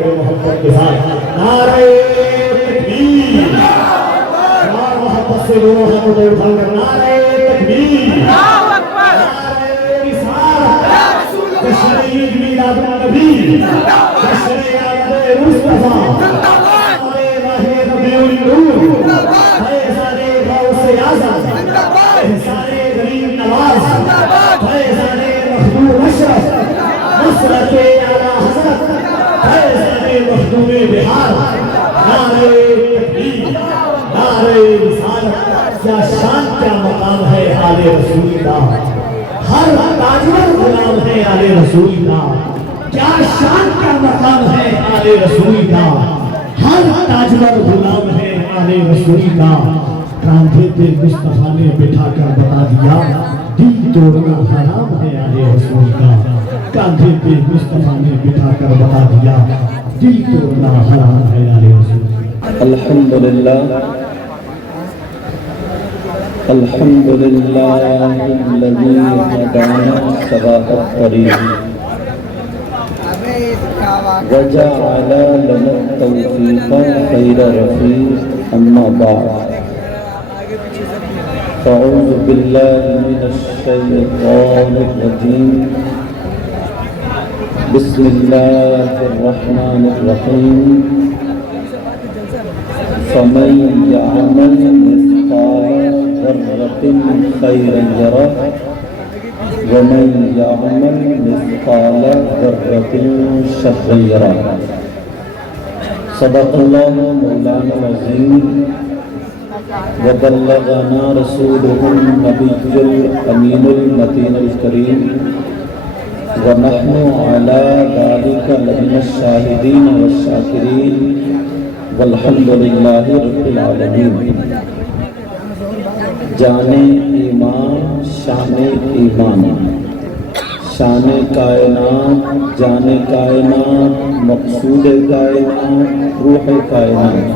ذکر محبت کے ساتھ نعرہ تکبیر، اور محبت سے دونوں ہاتھوں کو اٹھا کر نعرہ تکبیر، نعرہ رسالت، جشن عید میلاد النبی، جشن عید مصطفیٰ، ہمارے ماہ ربیع النور، فیضان غوث اعظم، احسان غریب نواز، فیضان مخدوم اشرف، نصرت اعلیٰ حضرت، فیضان مخدوم بہار، نعرہ تکبیر، نعرہ رسالت، کیا شان کیا مقام ہے آل رسول کا، ہر تاجور غلام ہے آل رسول کا، کیا شان کیا مقام ہے آل رسول کا، ہر تاجور غلام ہے آل رسول کا، کاندھے پہ مصطفیٰ نے بٹھا کر بتا دیا دل توڑنا حرام ہے آل رسول کا، کاندھے پہ مصطفیٰ نے بٹھا کر بتا دیا دل توڑنا حرام ہے آل رسول کا۔ الحمدللہ الحمدللہ الذی ہدانا صراط الطریق وجعل لنا التوفیق خیر رفیق، اما بعد فاعوذ باللہ من الشیطان الرجیم، بسم اللہ الرحمن الرحیم، فمن یعمل مثقال ذرۃ خیرا یرہ ومن یعمل مثقال ذرۃ شرا یرہ۔ صدق اللہ مولانا العظیم وبلغنا رسولہ النبی الامین المتین الکریم، ونحن علی ذلک لمن الشاہدین والشاکرین، والحمدللہ رب العالمین۔ جان ایمان، شان ایمان، شان کائنات، جان کائنات، مقصود کائنات، روح کائنات،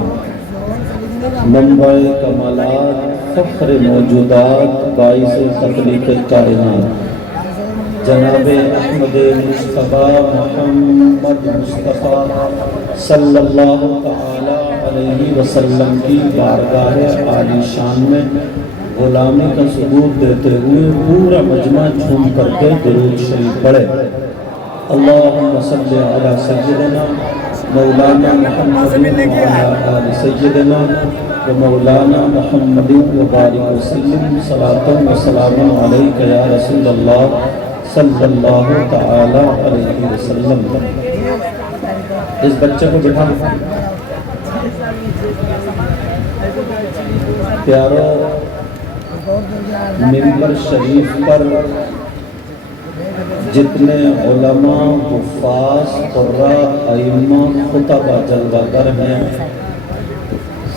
منبع کمالات، فخر موجودات، باعث تخلیق کائنات، جناب احمد مصطفیٰ محمد مصطفیٰ صلی اللہ تعالی علیہ وسلم کی بارگاہ عالی شان میں غلامی کا ثبوت دیتے ہوئے پورا مجمع جھوم کر کے درود شریف پڑھے۔ اللہم صلی علی سیدنا مولانا محمد وعلی آل سیدنا و مولانا محمد وبارک وسلم، صلاۃ و سلام علیک یا رسول اللہ صلی اللہ تعالی علیہ وسلم۔ اس بچے کو بٹھا پیارو، منبر شریف پر جتنے علماء، حفاظ، قراء، ائمہ، خطبہ، جلوہ گر ہیں،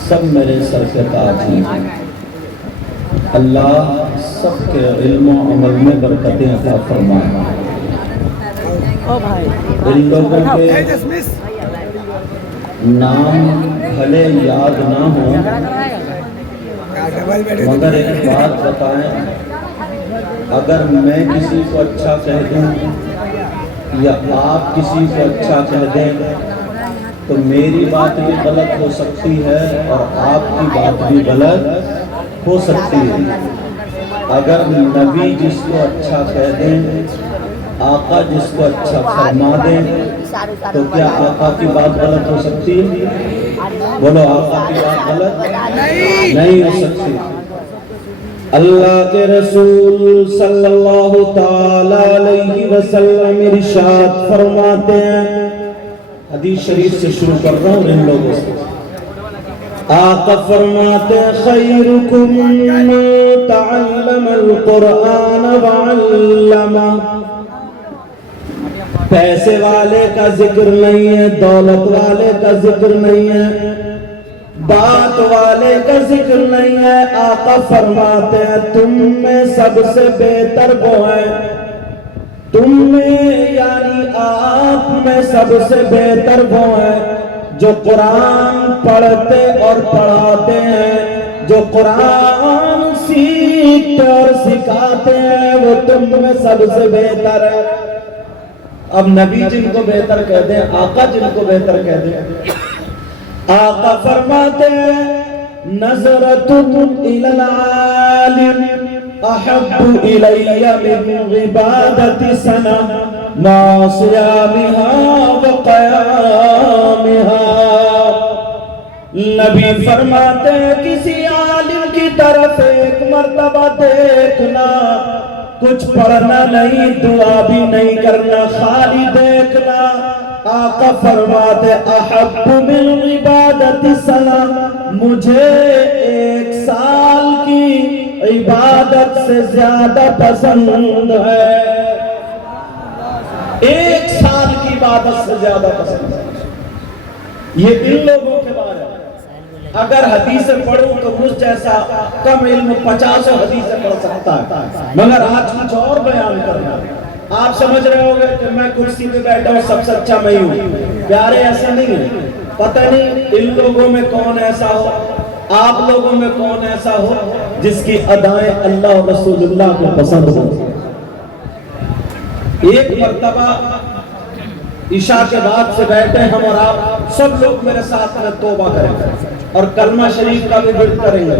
سب میرے سر کے تاج ہیں۔ اللہ سب کے علم و عمل میں برکتیں عطا فرمائے۔ ان لوگوں کے نام بھلے یاد نہ ہوں، مگر ایک بات بتائیں، اگر میں کسی کو اچھا کہہ دوں یا آپ کسی کو اچھا کہہ دیں تو میری بات بھی غلط ہو سکتی ہے اور آپ کی بات بھی غلط ہو سکتی ہے۔ اگر نبی جس کو اچھا کہہ دیں، آقا جس کو اچھا فرما دیں، تو کیا آقا کی بات غلط ہو سکتی ہے؟ بولو، آقا کی بات غلط نہیں ہو سکتی۔ اللہ کے رسول صلی اللہ تعالی علیہ وسلم ارشاد فرماتے ہیں، حدیث شریف سے شروع کر رہا ہوں ان لوگوں سے۔ آقا فرماتے ہیں، خیرکم من تعلم القرآن وعلمہ۔ پیسے والے کا ذکر نہیں ہے، دولت والے کا ذکر نہیں ہے، بات والے کا ذکر نہیں ہے۔ آقا فرماتے ہیں، تم میں سب سے بہتر وہ ہے، تم میں یعنی آپ میں سب سے بہتر وہ ہے جو قرآن پڑھتے اور پڑھاتے ہیں، جو قرآن سیکھتے اور سکھاتے ہیں، وہ تم میں سب سے بہتر ہے۔ اب نبی جن کو بہتر کہہ دیں، آقا جن کو بہتر کہہ دیں، آقا فرماتے ہیں نظرت الی العالم احب الی من عبادت سنہ ما صیامها وقیامها۔ نبی فرماتے ہیں کسی عالم کی طرف ایک مرتبہ دیکھنا، کچھ پڑھنا نہیں، دعا بھی نہیں کرنا، خالی دیکھنا۔ آقا فرماتے احب من عبادت سنہ، مجھے ایک سال کی عبادت سے زیادہ پسند ہے، ایک سال کی عبادت سے زیادہ پسند ہے۔ یہ ان لوگوں کے بارے میں اگر حدیثیں پڑھوں تو مجھ جیسا کم علم 50 حدیثیں پڑھ سکتا ہے، مگر آج کچھ اور بیان کرنا۔ آپ سمجھ رہے ہوگے کہ میں کرسی پہ بیٹھا ہوں سب سے اچھا میں ہی ہوں، پیارے ایسا نہیں ہے۔ پتہ نہیں ان لوگوں میں کون ایسا ہو، آپ لوگوں میں کون ایسا ہو جس کی ادائیں اللہ اور رسول اللہ کو پسند ہو۔ ایک مرتبہ عشاء کے بعد سے بیٹھے ہم اور آپ سب لوگ میرے ساتھ میں توبہ کریں گے اور کلمہ شریف کا بھی ورد کریں گے،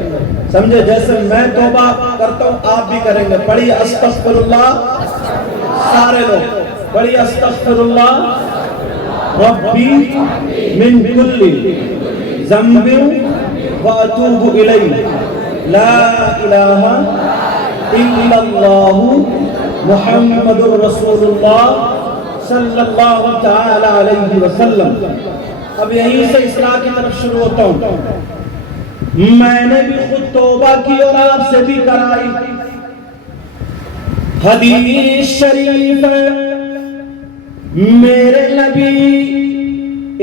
سمجھے؟ جیسے میں توبہ کرتا ہوں آپ بھی کریں گے۔ پڑھیے استغفر اللہ، سارے لوگ پڑھیے استغفر اللہ ربی من کل ذنب واتوب الیہ، لا الہ الا اللہ محمد رسول اللہ صلی اللہ تعالی علیہ وسلم۔ اب یہیں سے اصلاح کی طرف شروع ہوتا ہوں۔ میں نے بھی خود توبہ کی اور آپ سے بھی کرائی۔ حدیث شریف ہے میرے نبی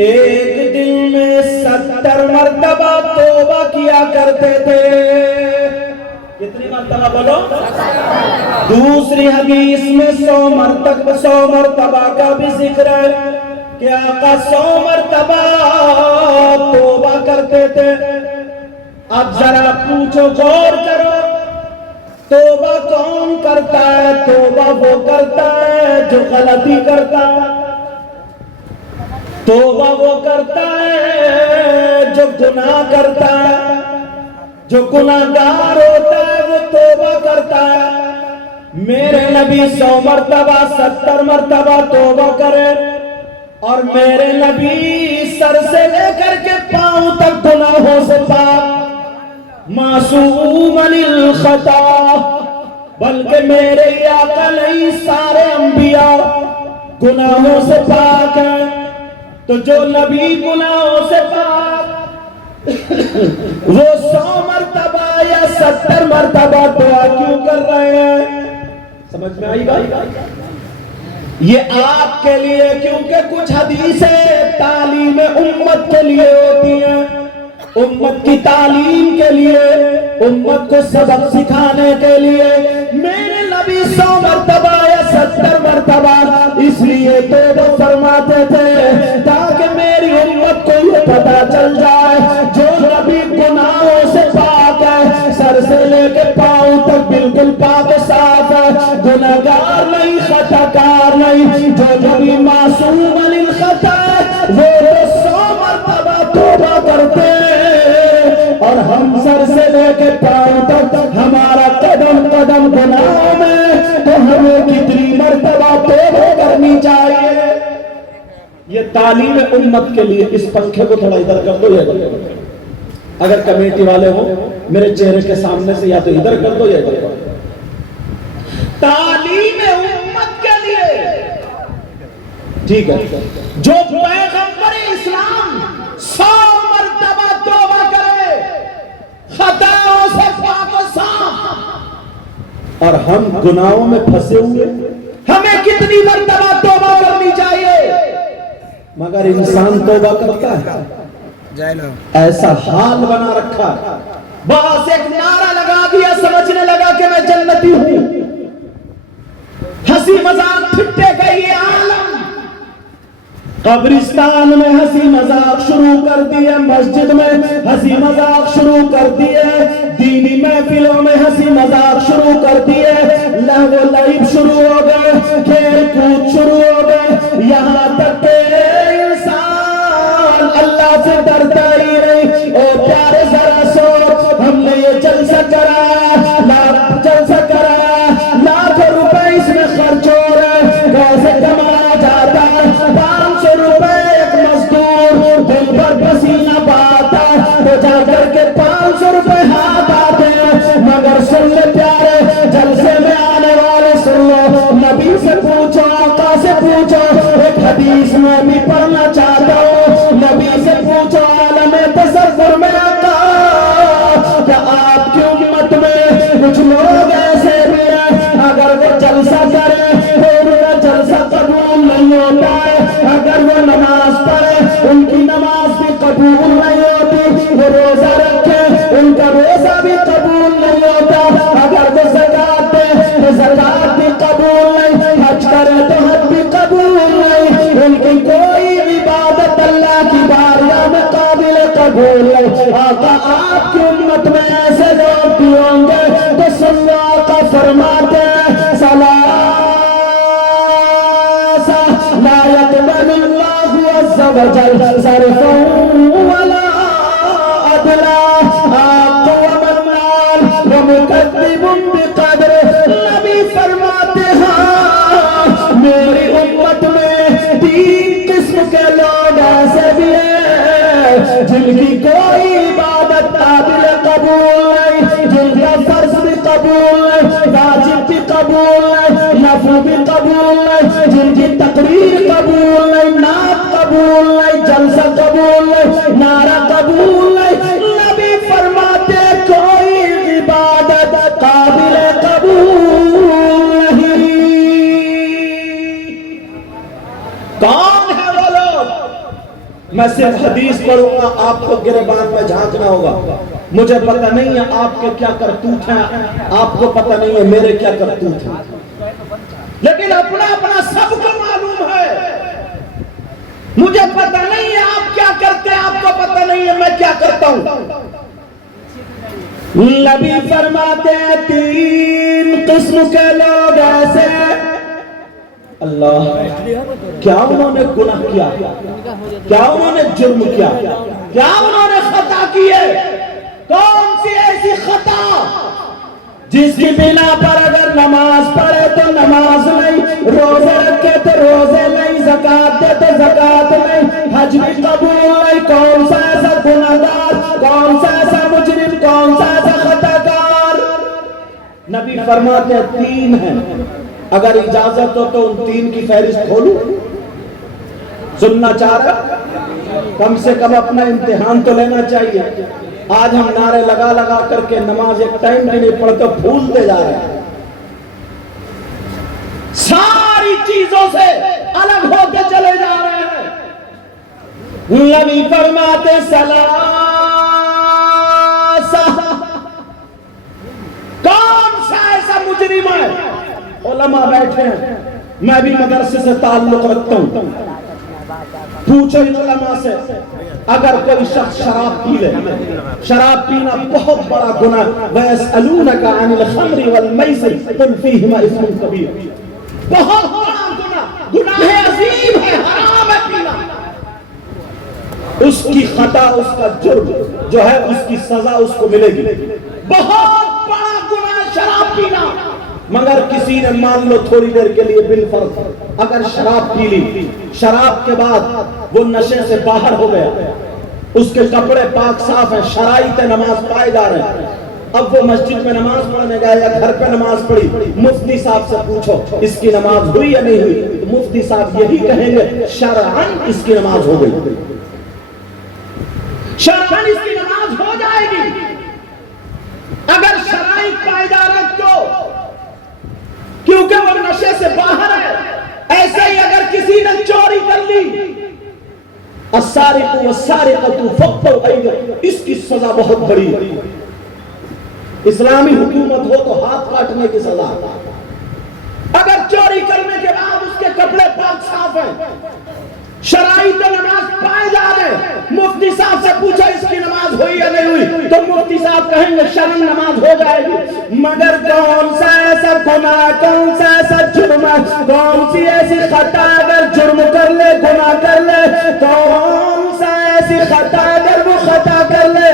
ایک دن میں 70 مرتبہ توبہ کیا کرتے تھے۔ کتنی مرتبہ بولو؟ دوسری حدیث میں 100 مرتبہ کا بھی ذکر ہے کہ آقا 100 مرتبہ توبہ کرتے تھے۔ اب ذرا پوچھو، غور کرو، توبہ کون کرتا ہے؟ توبہ وہ کرتا ہے جو غلطی کرتا ہے، توبہ وہ کرتا ہے جو گناہ کرتا ہے، جو گناہگار ہوتا ہے وہ توبہ کرتا ہے۔ میرے نبی 100 مرتبہ 70 مرتبہ توبہ کرے اور میرے نبی سر سے لے کر کے پاؤں تک گناہوں سے پاک، معصوم عن الخطا، بلکہ میرے آقا نہیں سارے انبیاء گناہوں سے پاک ہیں۔ تو جو نبی گناہوں سے پاک وہ 100 مرتبہ یا 70 مرتبہ دعا کیوں کر رہے ہیں؟ سمجھ میں آئی بات؟ یہ آپ کے لیے، کیونکہ کچھ حدیثیں تعلیم امت کے لیے ہوتی ہیں، امت کی تعلیم کے لیے، امت کو سبق سکھانے کے لیے۔ میرے نبی 100 مرتبہ یا 70 مرتبہ اس لیے توبہ فرماتے تھے تاکہ میری امت کو یہ پتہ چل جائے جو نبی گناہوں سے پاک ہے، سر سے لے کے پاؤں تک بالکل پاک صاف ہے، گناہگار نہیں، خطاکار نہیں، جو نبی معصوم عن الخطا ہے وہ 100 مرتبہ توبہ کرتے اور ہم سر سے لے کے پاؤں تک ہمارا قدم قدم گناہوں میں، تو ہمیں کتنی مرتبہ توبہ کرنی چاہیے؟ یہ تعلیم امت کے لیے۔ اس پنکھے کو تھوڑا ادھر کر دو، یا ادھر کر دو، اگر کمیٹی والے ہوں میرے چہرے کے سامنے سے یا تو ادھر کر دو یا ادھر کر دو۔ تعلیم امت کے لیے، ٹھیک ہے؟ جو پیغمبر اسلام 100 مرتبہ توبہ کرے، خطاؤں سے پاک و صاف، اور ہم گناہوں میں پھنسے ہوئے، ہمیں کتنی مرتبہ توبہ کرنی چاہیے؟ مگر انسان توبہ کرتا ہے، ایسا حال بنا رکھا، بس ایک نعرہ لگا دیا، سمجھنے لگا کہ میں جنتی ہوں، ہنسی مذاق پھٹے گئی یہ عالم، قبرستان میں ہنسی مذاق شروع کر دیے، مسجد میں ہنسی مذاق شروع کر دیے، دینی محفلوں میں ہنسی مذاق شروع کر دیے، لہو و لعب شروع ہو گئے، کھیل کود شروع ہو گئے، اللہ سے ڈرتا ہی نہیں. او پیارے ذرا سوچ, ہم نے یہ جلسہ کرایا, جلسہ کرایا, لاکھوں روپے اس میں خرچ ہو رہے, کیسے کمایا جاتا ہے؟ 500 روپے ایک مزدور دن بھر پسینہ بہاتا تو جا کر کے 500 روپے ہاتھ آتے ہیں. مگر سن لے پیارے, جلسے میں آنے والے سن لو, نبی سے پوچھو, آقا سے پوچھو, ایک حدیث میں بھی پڑھنا چاہتا ہوں. نبی سے پوچھو عالم تصور میں آقا, کہ آپ کی امت میں کچھ لوگ ایسے بھی ہیں اگر وہ جلسہ کرے تو ان کا جلسہ قبول نہیں ہوتا ہے, اگر وہ نماز پڑھے ان کی نماز بھی قبول نہیں ہوتی, وہ روزہ رکھے ان کا روزہ بھی قبول نہیں ہوتا, اگر وہ زکات دے تو زکات بھی قبول نہیں, حج کرے تو حج بھی قبول نہیں, ان کی کوئی عبادت اللہ کی بارگاہ میں قابل قبول نہیں. آقا آپ کی امت میں ایسے لوگ بھی ہوں گے تو سن لو, آقا فرماتے ہیں ثلاثہ لا يقبل اللہ عز وجل صرفا ولا عدلا, آقا ومنان ومکذب بقدر. نبی فرماتے ہیں میری امت میں 3 قسم کے لوگ ایسے بھی ہیں جن کی کوئی عبادت قابل قبول نہیں, جن کا فرض بھی قبول نہیں, واجب بھی قبول نہیں, نفل بھی قبول نہیں, جن کی تقریر قبول نہیں, نعت قبول نہیں, جلسہ قبول نہیں, نعرہ قبول نہیں. نبی فرماتے کوئی عبادت قابل قبول نہیں. کون ہے وہ لوگ؟ میں صرف حدیث پڑھوں گا, آپ کو گریبان میں جھانکنا ہوگا. مجھے پتہ نہیں ہے آپ کے کیا کرتوت ہیں, آپ کو پتہ نہیں ہے میرے کیا کرتوت ہیں, لیکن اپنا اپنا سب کو معلوم ہے. مجھے پتہ نہیں ہے آپ کیا کرتے ہیں, آپ کو پتہ نہیں ہے میں کیا کرتا ہوں. نبی فرماتے ہیں 3 قسم کے لوگ ایسے, اللہ کیا انہوں نے گناہ کیا, کیا انہوں نے جرم کیا, کیا انہوں نے خطا کی ہے؟ کون سی ایسی خطا جس کی بنا پر اگر نماز پڑھے تو نماز نہیں, روزے رکھے تو روزے نہیں, زکات دے تو زکات نہیں, حج بھی قبول نہیں. کون سا ایسا گناہگار, کون سا ایسا مجرم, کون سا ایسا خطا کار؟ نبی فرماتے ہیں 3 ہیں. اگر اجازت ہو تو ان 3 کی فہرست کھولوں. سننا چاہ رہا, کم سے کم اپنا امتحان تو لینا چاہیے. آج ہم نعرے لگا لگا کر کے نماز ایک ٹائم بھی نہیں پڑھتے, بھولتے جا رہے ہیں, ساری چیزوں سے الگ ہوتے چلے جا رہے ہیں. نبی فرماتے ثلاثہ, کون سا ایسا مجرم ہے؟ علماء بیٹھے ہیں, میں بھی مدرسے سے تعلق رکھتا ہوں, پوچھو ان علماء سے, اگر کوئی شخص شراب پی لے, شراب پینا بہت بڑا گناہ, وَيَسْأَلُونَكَ عَنِ الْخَمْرِ وَالْمَيْسِرِ قُلْ فِيهِمَا اِثْمٌ كَبِيرٌ, بہت بڑا گناہ, گناہ عظیم ہے, حرام ہے پینا. اس کی خطا, اس کا جرم جو ہے, اس کی سزا اس کو ملے گی. بہت بڑا گناہ شراب پینا. مگر کسی نے مان لو تھوڑی دیر کے لیے بالفرض اگر شراب پی لی, شراب کے بعد وہ نشے سے باہر ہو گیا, اس کے کپڑے پاک صاف ہیں, شرائط نماز پائے جا رہے ہیں, اب وہ مسجد میں نماز پڑھنے گیا یا گھر پہ نماز پڑھی, مفتی صاحب سے پوچھو اس کی نماز ہوئی یا نہیں ہوئی, تو مفتی صاحب یہی کہیں گے شرعاً اس کی نماز ہو گئی, شرعاً اس کی نماز ہو جائے گی. اگر شرائط پائیدار ہے تو, کیونکہ وہ نشے سے باہر ہے. ایسے ہی اگر کسی نے چوری کر لی, السارق والسارقۃ فاقطعوا ایدیہما, اس کی سزا بہت بڑی ہے. اسلامی حکومت ہو تو ہاتھ کاٹنے کی سزا. اگر چوری کرنے کے بعد اس کے کپڑے پاک صاف ہیں, شرائط نماز پائے جا رہے, مفتی صاحب سے پوچھا اس کی نماز ہوئی یا نہیں ہوئی, تو مفتی صاحب کہیں گے شرعاً نماز ہو جائے گی. مگر کون سا ایسا گناہ, کون سا ایسا جرم, کون سی ایسی خطا اگر جرم کر لے, گناہ کر لے, کون سا ایسی خطا اگر وہ خطا کر لے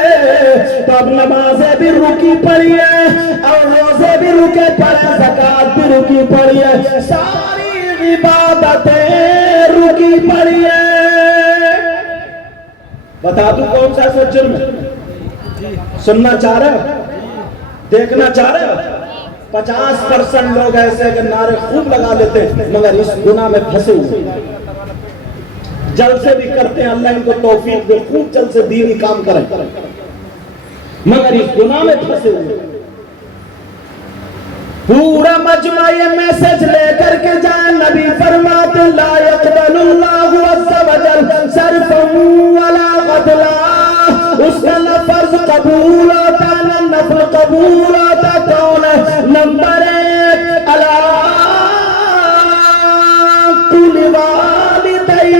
تو اب نمازیں بھی رکی پڑی ہے اور روزے بھی رکے پڑے زکوٰۃ بھی رکی پڑی ہے ساری عبادتیں رکی پڑی ہے بتا دوں کون سا ایسا جرم ہے سننا چاہ رہے ہو دیکھنا چاہ رہے ہو 50% لوگ ایسے کہ نعرے خوب لگا لیتے ہیں مگر اس گناہ میں پھنسے ہوئے جلسے بھی کرتے ہیں اللہ ان کو توفیق دے خوب جلد سے دینی کام کریں مگر اس گناہ میں پھنسے ہوئے پورا مجمع یہ میسج لے کر کے جائیں نبی فرماتے لا يقبل اللہ عز وجل صرفا ولا عدلا اس کا نہ فرض قبول ہوتا نہ نفل قبول ہوتا کون ہے نمبر 1 اللہ کل والدین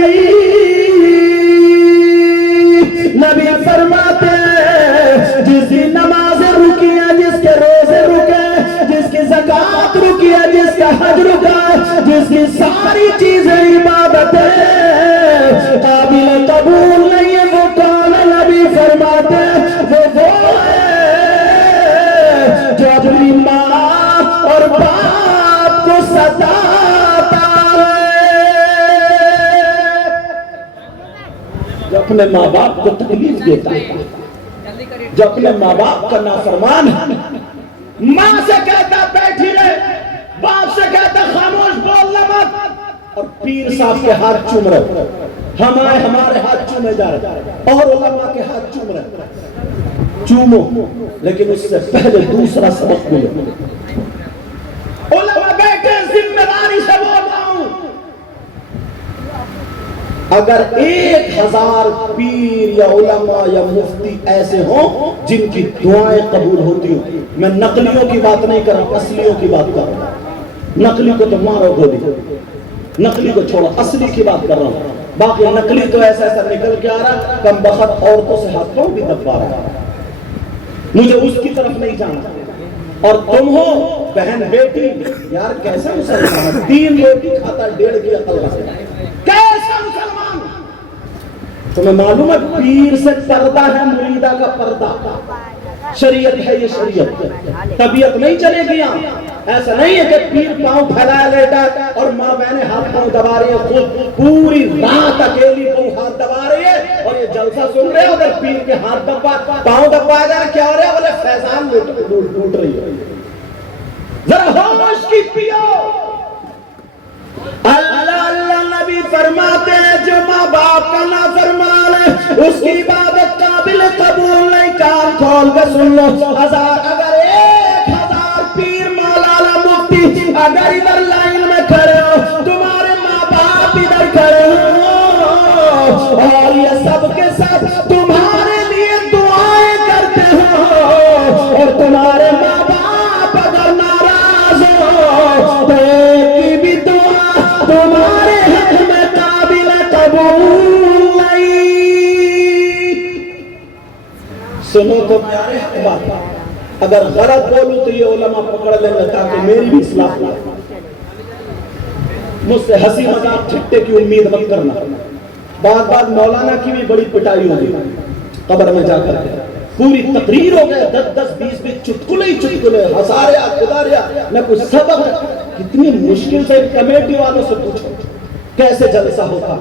نبی فرماتے ہیں جس کی نمازیں رکی ہیں جس کے روزے رکے جس کی زکوٰۃ رکی ہے جس کا حج رکا جس کی ساری چیزیں عبادتیں قابل قبول نہیں ہے وہ کون ہے نبی فرماتے ہیں وہ ہے جو اپنی ماں اور باپ کو ستاتا ہے جو اپنے ماں باپ کو تکلیف دیتا ہے جو اپنے ماں باپ کا نافرمان ہے ماں سے کہتا بیٹھی رہے باپ سے کہتا خاموش بولنا مت اور پیر صاحب کے ہاتھ چوم رہے ہمارے ہاتھ چومے جا رہے اور علماء کے ہاتھ چوم رہے چومو لیکن اس سے پہلے دوسرا سبق ملے علماء بیٹھے ذمہ داری سے بول رہا ہوں اگر 1000 پیر یا علماء یا مفتی ایسے ہوں جن کی دعائیں قبول ہوتی ہوں میں نقلیوں کی بات نہیں کر رہا اصلیوں کی بات کر رہا ہوں نقلی کو تو مارو گولی نقلی کو چھوڑو اصلی کی بات کر رہا ہوں باقی نقلی تو ایسا نکل کے آ رہا کم بخت عورتوں سے ہاتھ پاؤں بھی دبا رہا مجھے اس کی طرف نہیں جانا اور تم ہو بہن بیٹی یار کیسا مسلمان 3 روٹی کھاتا 1.5 کی عقل رکھتا کیسا مسلمان تمہیں معلوم ہے پیر سے پردہ ہے مریدہ کا پردہ شریعت ہے یہ شریعت طبیعت نہیں چلے گی ایسا نہیں ہے کہ پیر پاؤں پھیلایا لیٹا اور ماں بہنیں ہاتھ پاؤں دبا رہی ہیں خود پوری رات اکیلی پاؤں ہاتھ دبا رہی ہے اور یہ جلسہ سن رہے ہیں ادھر پیر کے ہاتھ دبا پاؤں دبایا جا رہا کیا ہو رہا ہے بولے فیضان لوٹ رہی ہے ذرا ہوش کی پیو اللہ اللہ نبی فرماتے ہیں جو ماں باپ کا نافرمان ہے اس کی عبادت قابل قبول نہیں کان کھول کے سن لو اگر 1000 پیر مولانا مفتی اگر ادھر لائن میں کھڑے ہو تمہارے ماں باپ ادھر کھڑے ہو اور یہ سب کے ساتھ تمہارے لیے دعائیں کرتے ہو اور تمہارے ماں باپ اگر ناراض ہو تو ایک بھی دعا تمہارے حق میں قابل قبول نہیں سنو تو پیارے حق بات اگر غلط بولوں تو یہ علماء پکڑ لیں گے تاکہ میری بھی اصلاح ہو مجھ سے ہنسی مذاق ٹھٹے کی امید مت کرنا بعد مولانا کی بھی بڑی پٹائی ہوگی قبر میں جا کر پوری تقریر ہو گئے 10-20 چٹکلے ہی چٹکلے ہزاریا خداریا نہ کچھ سبق کتنی مشکل سے کمیٹی والوں سے پوچھو کیسے جلسہ ہوتا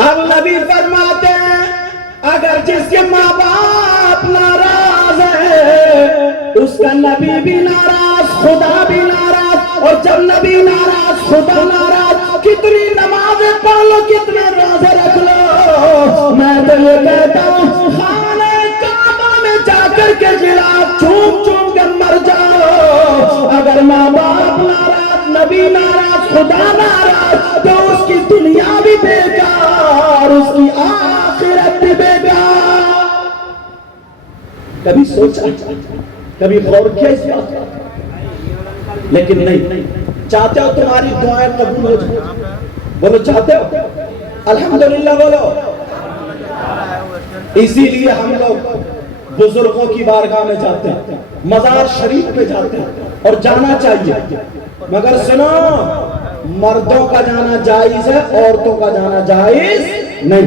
اب نبی فرماتے ہیں اگر جس کے ماں باپ ناراض ہے اس کا نبی بھی ناراض خدا بھی ناراض اور جب نبی ناراض خدا ناراض کتنی نمازیں پڑھ لو کتنے روزے رکھ لو میں تو یہ کہتا ہوں خانہ کعبہ میں جا کر کے خلاف چوم چوم کر مر جاؤ اگر ماں باپ ناراض نبی ناراض خدا ناراض تو اس کی دنیا بھی بیکار اس کی آخرت بھی بیکار کبھی سوچا کبھی غور کیا اس بات لیکن نہیں چاہتے ہو تمہاری دعائیں قبول ہو جائیں بولو چاہتے ہو الحمدللہ بولو اسی لیے ہم لوگ بزرگوں کی بارگاہ میں جاتے ہیں مزار شریف پہ جاتے ہیں اور جانا چاہیے مگر سنو مردوں کا جانا جائز ہے، عورتوں کا جانا جائز نہیں۔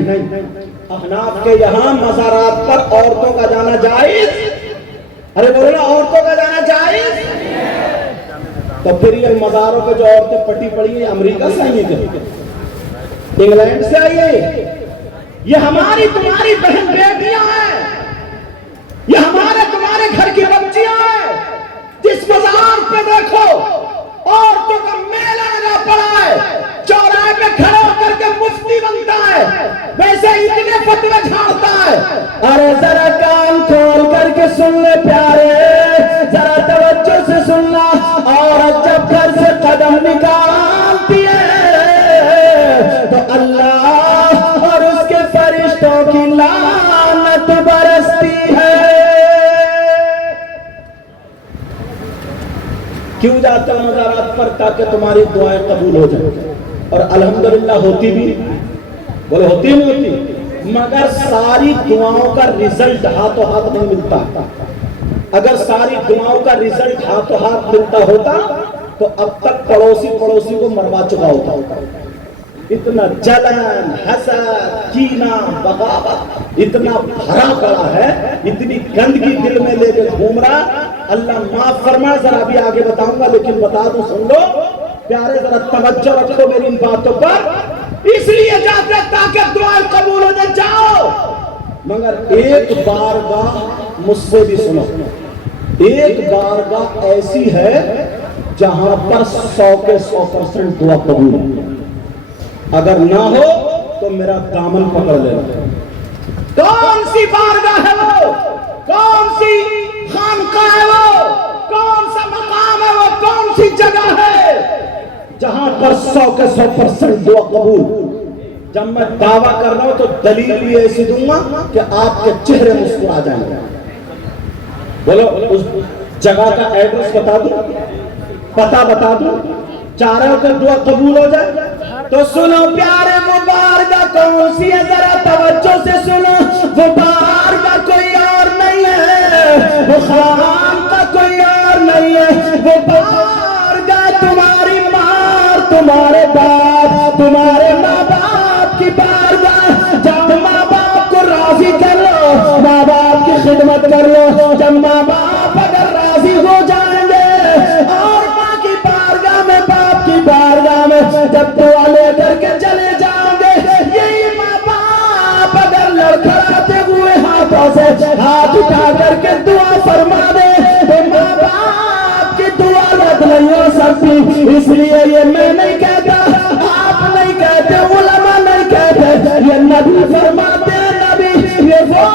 احناف کے یہاں مزارات پر عورتوں کا جانا جائز، ارے بولو نا، عورتوں کا جانا جائز۔ تو پھر یہ مزاروں پہ جو عورتیں پٹی پڑی ہیں امریکہ سے آئی ہیں، انگلینڈ سے آئی ہیں؟ یہ ہماری تمہاری بہن بیٹیاں ہیں، یہ ہمارے تمہارے گھر کی بچیاں ہیں۔ جس مزار پہ دیکھو عورتوں کا میلہ لگا پڑا ہے، چوراہے پہ کھڑا ہو کر کے مفتی بنتا ہے، ویسے اتنے فتوے جھاڑتا ہے۔ ارے ذرا کان کھول کر کے سن لے پیارے، ذرا توجہ سے سننا، عورت جب گھر سے قدم نکالتی ہے تو اللہ اور اس کے فرشتوں کی لعنت برستی ہے۔ کیوں جاتے ہو مزارات پر؟ تاکہ تمہاری دعائیں قبول ہو جائیں، اور الحمدللہ ہوتی بھی، بولے ہوتی نہیں ہوتی، مگر ساری دعاؤں کا رزلٹ ہاتھوں ہاتھ نہیں ملتا۔ اگر ساری دعاؤں کا رزلٹ ہاتھوں ہاتھ ملتا ہوتا تو اب تک پڑوسی کو مروا چکا ہوتا۔ اتنا جلن، حسد، کینہ، بغاوت اتنا بھرا پڑا ہے، اتنی گندگی دل میں لے کے گھوم رہا۔ اللہ معاف فرمائے، ذرا بھی آگے بتاؤں گا لیکن بتا دوں، سن لو پیارے، ذرا توجہ رکھو میری ان باتوں پر۔ اس لیے جاتے تاکہ دعائیں قبول ہو جائے، جاؤ، مگر ایک بارگاہ مجھ سے بھی سنو، ایک بارگاہ ایسی ہے جہاں پر 100% دعا قبول ہے۔ اگر نہ ہو تو میرا دامن پکڑ لینا۔ کون سی بارگاہ ہے وہ؟ کون سی خانقاہ ہے وہ؟ کون سا مقام ہے وہ؟ کون سی جگہ ہے جہاں پر 100% دعا قبول؟ جب میں دعویٰ کر رہا ہوں تو دلیل بھی ایسی دوں گا کہ آپ کے چہرے مسکرا جائیں گے۔ بولو اس جگہ کا ایڈریس بتا دوں، پتہ بتا دوں، چاہ رہے ہو کہ دعا قبول ہو جائے؟ تو سنو پیارے، وہ بارگاہ کون سی ہے؟ ذرا توجہ سے سنو۔ وہ بارگاہ کوئی اور نہیں ہے، وہ خان کا کوئی اور نہیں ہے، وہ بارگاہ تمہاری ماں، تمہارے باپ، تمہارے ماں باپ کی بارگاہ۔ جب ماں باپ کو راضی کر لو، ماں باپ کی خدمت کر لو، جب ماں باپ اگر راضی ہو جائیں گے اور ماں کی بارگاہ میں، باپ کی بارگاہ میں جب دعا لے کر کے چلے جاؤ گے، یہی ماں باپ اگر لڑکھڑاتے ہوئے ہاتھوں سے ہاتھ اٹھا کر کے دعا فرما دے تو ماں باپ کی دعا رد نہیں ہو سکتی۔ اس لیے یہ میں نہیں کہتا، آپ نہیں کہتے، علماء نہیں کہتے، یہ نبی فرماتے ہیں۔ نبی یہ وہ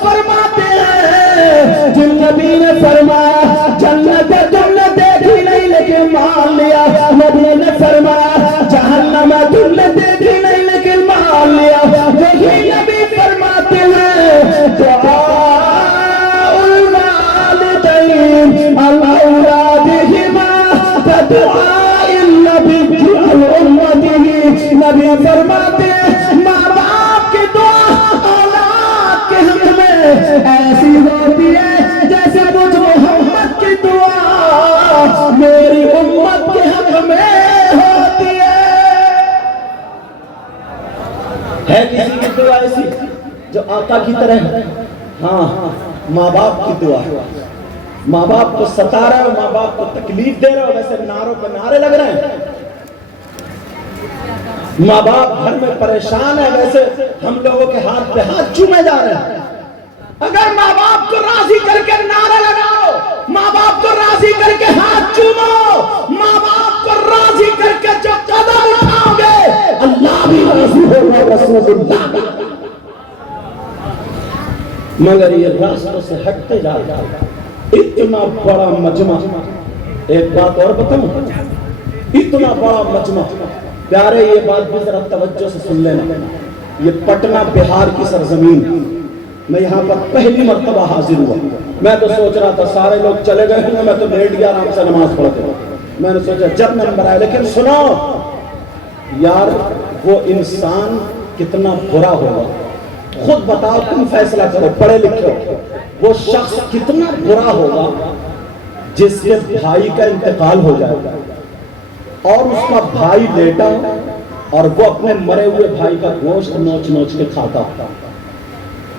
فرماتے ہیں جن نبی نے فرمایا جنت تم نے دیکھی نہیں لیکن مان لیا، نبی نے فرمایا جہنم تم نے دیکھی نہیں لیکن مان لیا، وہی نبی فرماتے ہیں دعاء الوالدین اولادہما کدعاء النبی لامتہ۔ نبی فرماتے ہیں ماں باپ کی دعا اولاد کے حق میں ایسی ہوتی ہے جیسے مجھ محمد کی دعا میری امت کے حق میں ہوتی ہے۔ کسی کی دعا ایسی جو آقا کی طرح ہے؟ ہاں، ماں باپ کی دعا، ماں باپ کو ستا رہے ہو، ماں باپ کو تکلیف دے رہے ہو، ویسے نعروں پہ نعرے لگ رہے ہیں، ماں باپ گھر میں پریشان ہے، ویسے ہم لوگوں کے ہاتھ پہ ہاتھ چومے جا رہے ہیں۔ اگر ماں باپ کو راضی کر کے نعرہ لگاؤ، ماں باپ کو راضی کر کے ہاتھ چومو، ماں باپ کو راضی کر کے جو قدم اٹھاؤ گے اللہ بھی راضی ہوگا، رسول اللہ بھی۔ مگر یہ راستوں سے ہٹتے جا رہا ہے، اتنا بڑا مجمع۔ ایک بات اور بتاؤں، اتنا بڑا مجمع، پیارے یہ بات بھی ذرا توجہ سے سن لینا، یہ پٹنہ بہار کی سرزمین، میں یہاں پر پہلی مرتبہ حاضر ہوا۔ میں تو سوچ رہا تھا سارے لوگ چلے گئے ہوں، میں تو لیٹ گیا آرام سے نماز پڑھتے ہوں، میں نے سوچا جب نمبر آئے، لیکن سنو یار، وہ انسان کتنا برا ہوگا، خود بتاؤ، تم فیصلہ کرو، پڑھے لکھے ہو، وہ شخص کتنا برا ہوگا جس کے بھائی کا انتقال ہو جائے گا، اور اس کا بھائی لیٹا اور وہ اپنے مرے ہوئے بھائی کا گوشت نوچ نوچ کے کھاتا.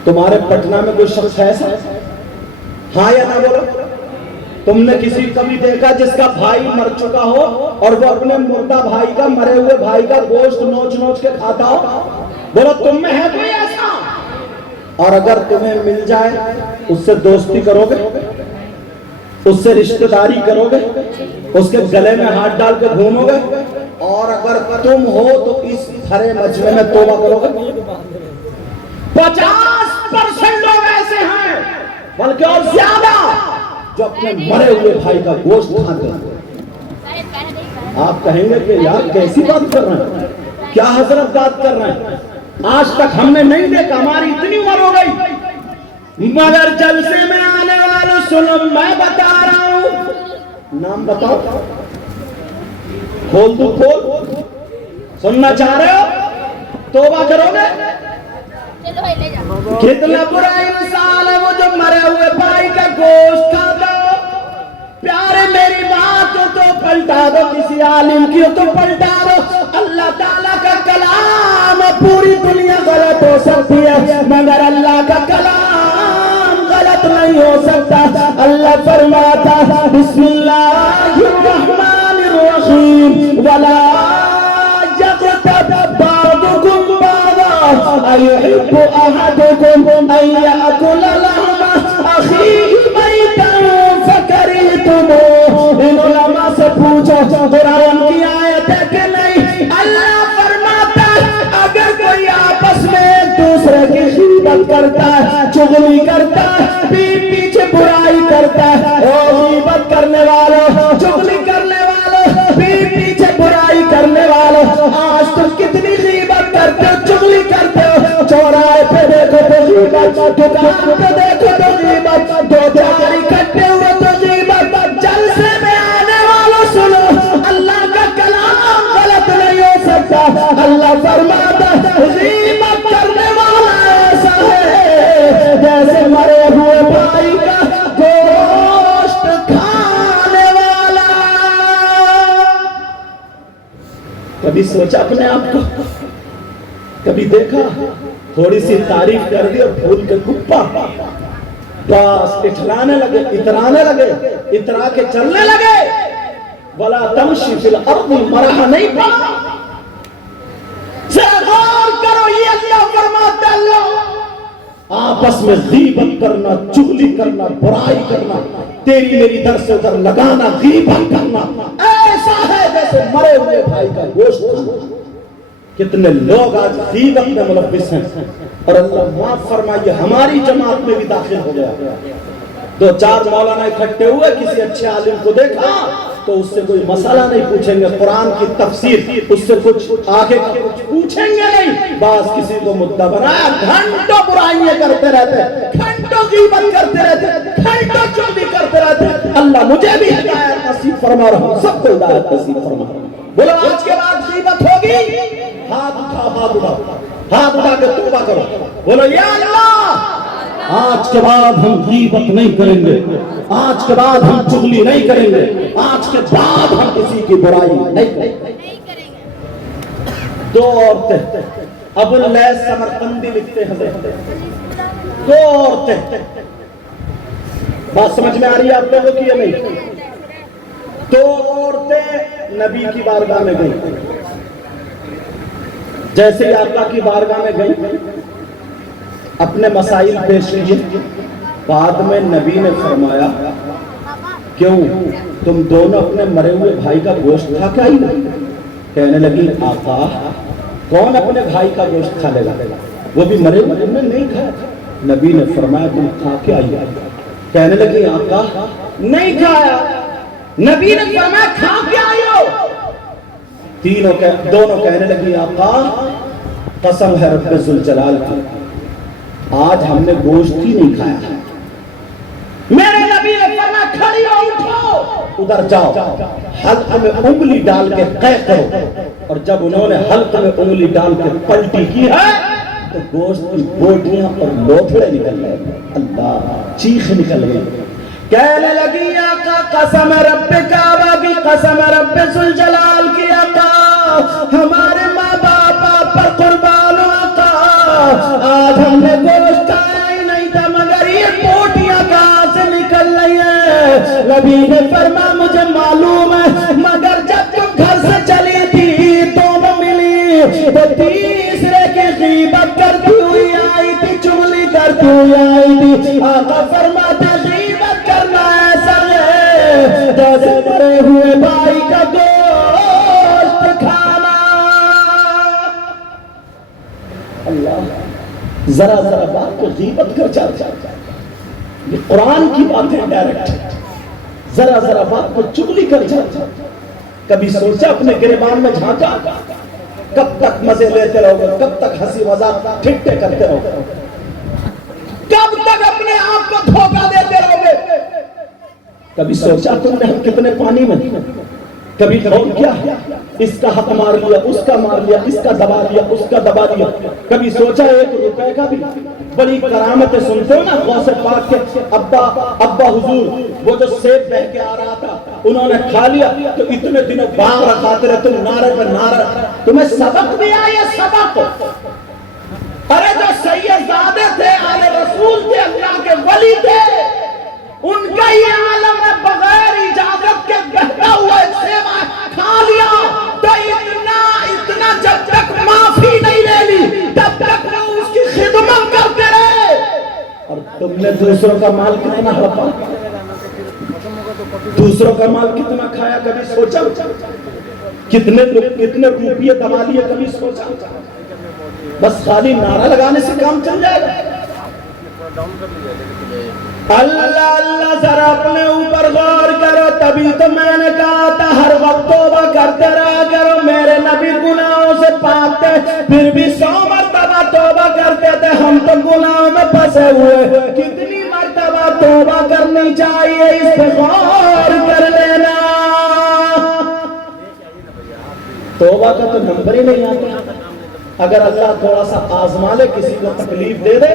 تمہارے پٹنہ میں کوئی شخص ہے ایسا؟ ہاں یا نہ بولو. تم نے کسی کبھی دیکھا جس کا بھائی مر چکا ہو اور وہ اپنے مردہ بھائی کا مرے ہوئے بھائی کا گوشت نوچ نوچ کے کھاتا ہو؟ بولو تم میں ہے کوئی ایسا؟ اور اگر تمہیں مل جائے اس سے دوستی کرو گے، اس سے رشتہ داری کرو گے، اس کے گلے میں ہاتھ ڈال کے گھومو گے؟ اور اگر تم ہو تو اس بھرے مجمع میں توبہ کرو گے؟ 50% لوگ ایسے ہیں بلکہ اور زیادہ جو اپنے مرے ہوئے بھائی کا گوشت کھاتے ہیں. آپ کہیں گے کہ یار کیسی بات کر رہے ہیں، کیا حضرت بات کر رہے ہیں، آج تک ہم نے نہیں دیکھا، ہماری اتنی عمر ہو گئی. مگر جلسے میں آنے والوں سنو، میں بتا رہا ہوں. نام بتاؤ، کھول دو کھول. سننا چاہ رہے ہو؟ توبہ کرو گے؟ کتنا برا انسان ہے وہ جو مرے ہوئے بھائی کا گوشت کھاتا ہو. پیارے میری بات ہو تو پلٹا دو، کسی عالم کی ہو تو پلٹا دو. اللہ تعالیٰ کا کلام پوری دنیا غلط ہو سکتی ہے مگر اللہ کا کلام غلط نہیں ہو سکتا. اللہ فرماتا بسم اللہ الرحمن الرحیم ولا یغتب بعضکم بعضا ایحب احدکم ان یأکل لحم اخیہ میتا فکرہتموہ. ان علماء سے پوچھو قرآن کی آیت ہے کہ نہیں؟ اللہ فرماتا اگر کوئی آپس میں ایک دوسرے کی غیبت کرتا ہے، چغلی کرتا ہے، پیچھے برائی کرتا ہے، غیبت کرنے والوں، چغلی کرنے والوں، پیچھے برائی کرنے والوں، آج تم کتنی غیبت کرتے ہو، چغلی کرتے ہو. چوراہے پہ دیکھو تو غیبت، دکان پہ دیکھو تو غیبت، دو دیواری کٹے ہوئے تو غیبت. جلسے میں آنے والوں سنو، اللہ کا کلام غلط نہیں ہو سکتا. اللہ فرماتا غیبت کرنے والا ایسا ہے جیسے مرے ہوئے بھائی کا گوشت کھانے والا. کبھی سوچا اپنے آپ کو؟ کبھی دیکھا؟ تھوڑی سی تعریف کر دی اور پھول کے کپا بس اٹھلانے لگے، اترانے لگے، اترا کے چلنے لگے. ولا تمشی فی الارض مرحا نہیں پڑا. ذرا غور کرو، یہ اللہ فرماتا اللہ آپس میں غیبت کرنا، چغلی کرنا، برائی کرنا، تیری میری در سے ادھر لگانا، غیبت کرنا ایسا ہے جیسے مرے ہوئے بھائی کا گوشت کھانا. کتنے لوگ آج غیبت میں ملوث ہیں اور اللہ معاف فرمائیے ہماری جماعت میں بھی داخل ہو گیا. دو چار مولانا اکٹھے ہوئے، کسی اچھے عالم کو دیکھا تو اس سے کوئی مسئلہ نہیں پوچھیں گے، قرآن کی تفسیر اس سے کچھ آگے کچھ پوچھیں گے نہیں. بعض کسی کو مدعا بنایا، گھنٹوں برائیاں کرتے رہتے، گھنٹوں غیبت کرتے رہتے، گھنٹوں چغلی کرتے رہتے. اللہ مجھے بھی ہدایت نصیب فرما رہا ہوں، سب کو ہدایت نصیب فرما رہا ہوں. بولو آج کے بعد غیبت ہوگی؟ ہاتھ اٹھاؤ، ہاتھ اٹھاؤ، ہاتھ اٹھا کے توبہ کرو. بولو یا اللہ آج کے بعد ہم غیبت نہیں کریں گے، آج کے بعد ہم چغلی نہیں کریں گے، آج کے بعد ہم کسی کی برائی نہیں کریں گے. دو عورتیں، ابو اللیث سمرقندی لکھتے ہیں، دو عورتیں، بات سمجھ میں آ رہی ہے آپ لوگوں کی یا نہیں؟ دو عورتیں نبی کی بارگاہ میں گئیں. جیسے ہی آقا کی بارگاہ میں گئیں، اپنے مسائل پیش کیے. بعد میں نبی نے فرمایا کیوں تم دونوں اپنے مرے ہوئے بھائی کا گوشت کھا کے آئی؟ کہنے لگی آقا کون اپنے بھائی کا گوشت کھا لے گا، وہ بھی مرے ہوئے نے نہیں کھایا. نبی نے فرمایا تم کھا کے آئی. کہنے لگی آقا نہیں کھایا. نبی نے فرمایا کھا کے آئی ہو. دونوں کہنے لگی آقا قسم ہے رب ذوالجلال کی، آج ہم نے گوشت ہی نہیں کھایا. میرے نبی نے فرمایا کھڑی ہو، اٹھو، ادھر جاؤ، حلق میں انگلی ڈال کے قے کرو. اور جب انہوں نے حلق میں انگلی ڈال کے پلٹی کی ہے تو گوشت کی بوٹیاں اور لوتھڑے نکل گئے. اللہ چیخ نکل گئی. کہنے لگی آقا قسم رب کعبہ کی قسم رب ذوالجلال کی آقا ہمارے ماں باپ پر قربان ہو آقا آج ہم نے گوشت کھایا ہی نہیں تھا مگر یہ بوٹیاں کہاں سے نکل رہی ہیں نبی نے فرمایا مجھے معلوم ہے مگر جب تم گھر سے چلی تھی تو وہ ملی وہ تیسرے کی غیبت کرتی ہوئی آئی تھی چغلی کرتی ہوئی آئی تھی آقا فرماتے غیبت کرنا ایسا ہے جیسے مرے ہوئے بھائی کا گوشت کھانا اللہ ذرا ذرا بات کو غیبت کر جاتا یہ قرآن کی باتیں ڈائریکٹ ذرا ذرا بات کو چغلی کر جاتا کبھی سوچا اپنے گریبان میں جھانکا کب تک مزے لیتے رہو گے کب تک ہنسی مذاق ٹھٹے کرتے رہو گے کب تک اپنے آپ کو دھوکہ دیتے رہو گے کبھی سوچا تم نے ہم کتنے پانی میں کبھی کیا اس کا حق مار لیا اس کا مار لیا اس کا دبا لیا اس کا دبا لیا کبھی سوچا 1 روپے کا بھی بڑی کرامتیں سنتے ہو نا غوث پاک کے ابا حضور وہ جو سیب بہ کے آ رہا تھا انہوں نے کھا لیا تو اتنے دنوں باغ رکھاتے رہتے نعرے پر نعرہ تمہیں سبق بھی آیا سبق ارے جو سیدزادے تھے آل رسول تھے اللہ کے ولی تھے ان کا یہ عالم ہے بغیر اجازت کے بہتا ہوا ایک سیب کھا لیا تو اتنا جب تک معافی نہیں لے لی تب تک وہ اس کی خدمت کرتے رہے اور تم نے دوسروں کا مال کتنا ہڑپا دوسروں کا مال کتنا کھایا کبھی سوچا کتنے روپیے دبا لیے کبھی سوچا بس خالی نعرہ لگانے سے کام چل جائے گا اللہ اللہ ذرا اپنے اوپر غور کرو تبھی تو میں نے کہا تھا ہر وقت توبہ کرتے رہا کرو میرے نبی گناہوں سے پاک تھے پھر بھی 100 مرتبہ توبہ کرتے تھے ہم تو گناہوں میں پھنسے ہوئے کتنی مرتبہ توبہ کرنی چاہیے اس پہ غور کر لینا توبہ کا تو نمبر ہی نہیں آتا اگر اللہ تھوڑا سا آزما لے کسی کو تکلیف دے دے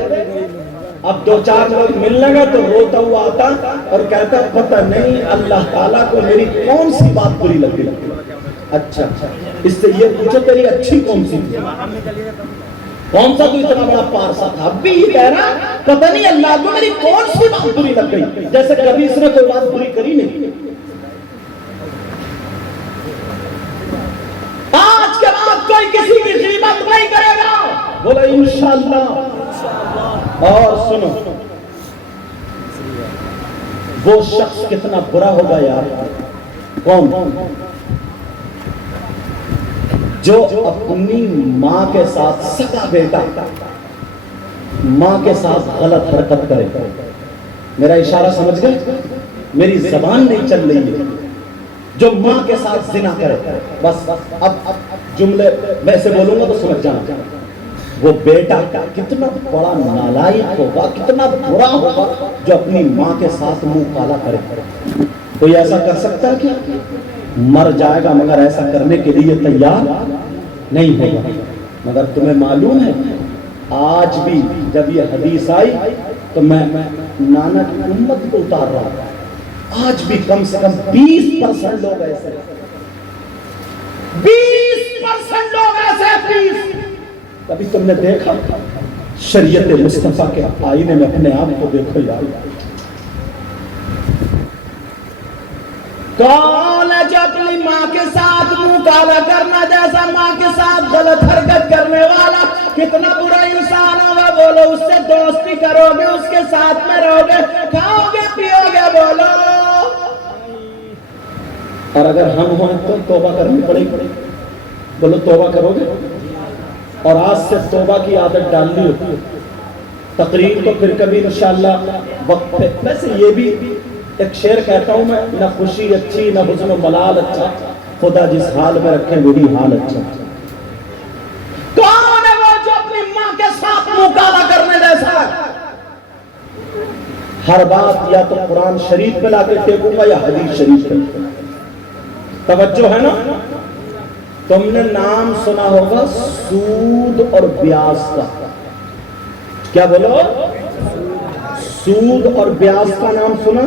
اب 2-4 لوگ ملنے گا تو روتا ہوا آتا اور کہتا پتہ نہیں اللہ تعالیٰ کو میری کون سی بات بری لگی اچھا اس سے یہ پوچھو تیری اچھی کون سی تھی کون سا تو اتنا بڑا پارسا تھا اب بھی یہ کہہ رہا پتہ نہیں اللہ کو میری کون سی بات بری لگ گئی جیسے کبھی اس نے کوئی بات بری کری نہیں آج کے بعد کوئی کسی کی غیبت نہیں کرے گا بولا انشاءاللہ اور سنو وہ شخص کتنا برا ہوگا یار کون جو اپنی ماں کے ساتھ سگا بیٹا ماں کے ساتھ غلط حرکت کرے میرا اشارہ سمجھ گئے میری زبان نہیں چل رہی ہے جو ماں کے ساتھ زنا کرے بس اب جملے ویسے بولوں گا تو سمجھ جانا وہ بیٹا کتنا بڑا نالائق ہوگا کتنا برا ہوگا جو اپنی ماں کے ساتھ منہ کالا کرے کوئی ایسا کر سکتا ہے کیا مر جائے گا مگر ایسا کرنے کے لیے تیار نہیں ہوگا مگر تمہیں معلوم ہے آج بھی جب یہ حدیث آئی تو میں نانا کی امت کو اتار رہا ہوں آج بھی کم سے کم 20% لوگ ایسے 20% لوگ ایسے کبھی تم نے دیکھا شریعت مصطفیٰ کے آئینے میں اپنے آپ کو دیکھو یار کون ہے جو اپنی ماں کے ساتھ منہ کالا کرنا جیسا ماں کے ساتھ غلط حرکت کرنے والا کتنا برا انسان ہوگا بولو اس سے دوستی کرو گے اس کے ساتھ میں رہو گے کھاؤ گے پیو گے بولو اور اگر ہم ہوں تو توبہ کرنی پڑے گی بولو توبہ کرو گے اور آج سے توبہ کی عادت ڈالنی ہوتی ہے تقریر تو پھر کبھی انشاءاللہ وقت پہ ویسے یہ بھی ایک شعر کہتا ہوں میں نہ خوشی اچھی نہ حزن و ملال اچھا خدا جس حال میں رکھے وہی حال اچھا کون ہے وہ جو اپنی ماں کے ساتھ منہ کالا کرنے جیسا ہے ہر بات یا تو قرآن شریف پہ لا کے ٹیکوں گا یا حدیث شریف پہ توجہ ہے نا تم نے نام سنا ہوگا سود اور بیاج کا کیا بولو سود اور بیاج کا نام سنا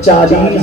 40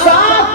7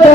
2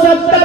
70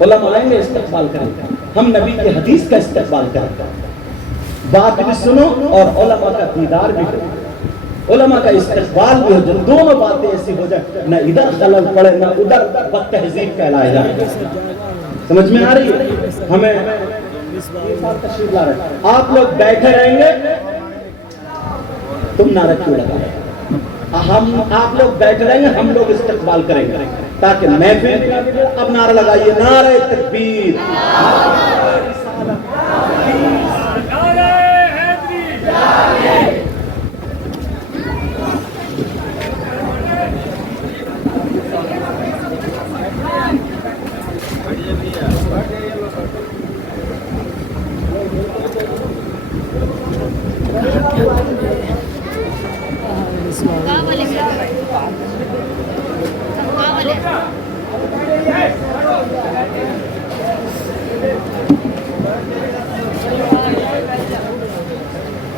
علماء آئیں گے استقبال کریں گے، ہم نبی کی حدیث کا استقبال کریں گے، بات بھی سنو اور علماء کا دیدار بھی کرو، علماء کا استقبال بھی ہو جائے، دونوں باتیں ایسی ہو جائے، نہ ادھر خلل پڑے نہ ادھر بد تہذیب کہلائے جائے۔ سمجھ میں آ رہی ہے؟ ہمیں تشریف لا رہے ہیں، آپ لوگ بیٹھے رہیں گے، تم نعرہ کیوں لگا رہے؟ آپ لوگ بیٹھ رہیں گے، ہم لوگ استقبال کریں گے تاکہ محفل اب نعرہ لگائیے، نعرہ تکبیر،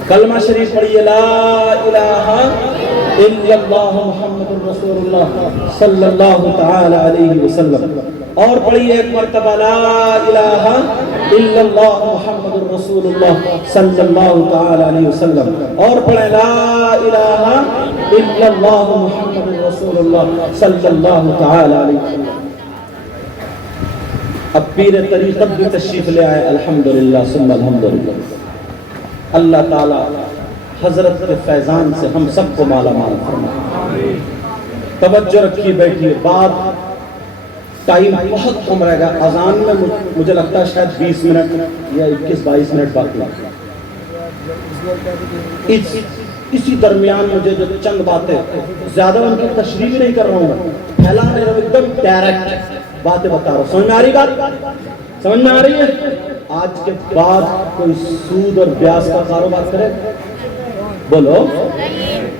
کلمہ شریف پڑھیے، لا الہ الا اللہ محمد رسول اللہ صلی اللہ تعالی علیہ وسلم، اور پڑھیے ایک مرتبہ، لا الہ الا اللہ محمد رسول اللہ صلی اللہ تعالی علیہ وسلم، اور پڑھیں لا الہ الا اللہ محمد رسول اللہ صلی اللہ تعالی علیہ وسلم۔ اب پیر طریقت بھی تشریف لے آئے، الحمدللہ ثم الحمدللہ۔ اللہ تعالی حضرت کے فیضان سے ہم سب کو مالا مال فرمائے۔ توجہ رکھیے، بیٹھیے، بات ٹائم بہت کم رہے گا، اذان میں مجھے لگتا ہے شاید 20 منٹ یا 21-22 منٹ باقی ہے۔ اسی درمیان مجھے جو چند باتیں، زیادہ ان کی تشریح نہیں کر رہا ہوں، پھیلانے رہا ہوں، ایک دم ڈائریکٹ باتیں بتا رہا ہوں۔ سمجھ میں آ رہی بات؟ سمجھ میں آ رہی ہے؟ آج کے بعد کوئی سود اور بیاس کا کاروبار کرے؟ بولو،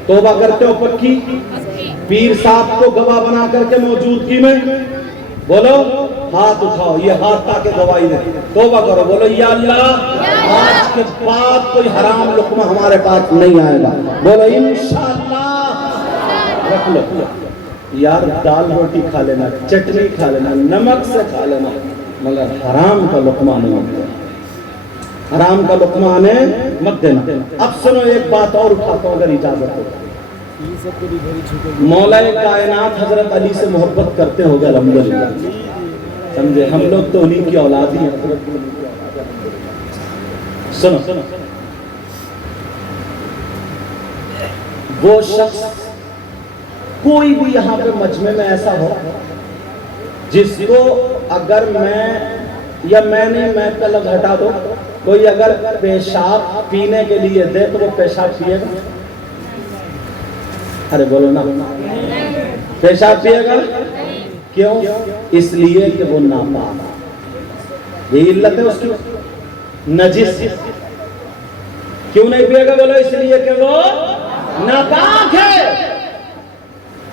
توبہ کرتے ہو پکی؟ پیر صاحب کو گواہ بنا کر کے موجودگی میں بولو، ہاتھ اٹھاؤ، یہ ہاتھ تاکہ گواہی دے، توبہ کرو، بولو یا اللہ آج کے بعد کوئی حرام لقمہ ہمارے پاس نہیں آئے گا، بولو انشاءاللہ۔ رکھ لو یار، دال روٹی کھا لینا، چٹنی کھا لینا، نمک سے کھا لینا، مگر حرام کا لقمہ نہیں مت دینا، حرام کا لقمہ آنے مت دینا۔ اب سنو ایک بات اور اٹھاتا ہوں اگر اجازت ہو۔ مولا کائنات حضرت علی سے محبت کرتے ہو گے الحمدللہ، سمجھے؟ ہم لوگ تو انہی کی اولاد ہی ہیں۔ سنو، وہ شخص، کوئی بھی یہاں پہ مجمع میں ایسا ہو جس کو اگر میں کا لفظ ہٹا دو، کوئی اگر پیشاب پینے کے لیے دے تو وہ پیشاب پیے گا؟ ارے بولو نا، پیشاب پیے گا؟ کیوں؟ اس لیے کہ وہ ناپاک، یہی علت ہے اس کی، نجس۔ کیوں نہیں پیے گا؟ بولو اس لیے کہ وہ ناپاک ہے۔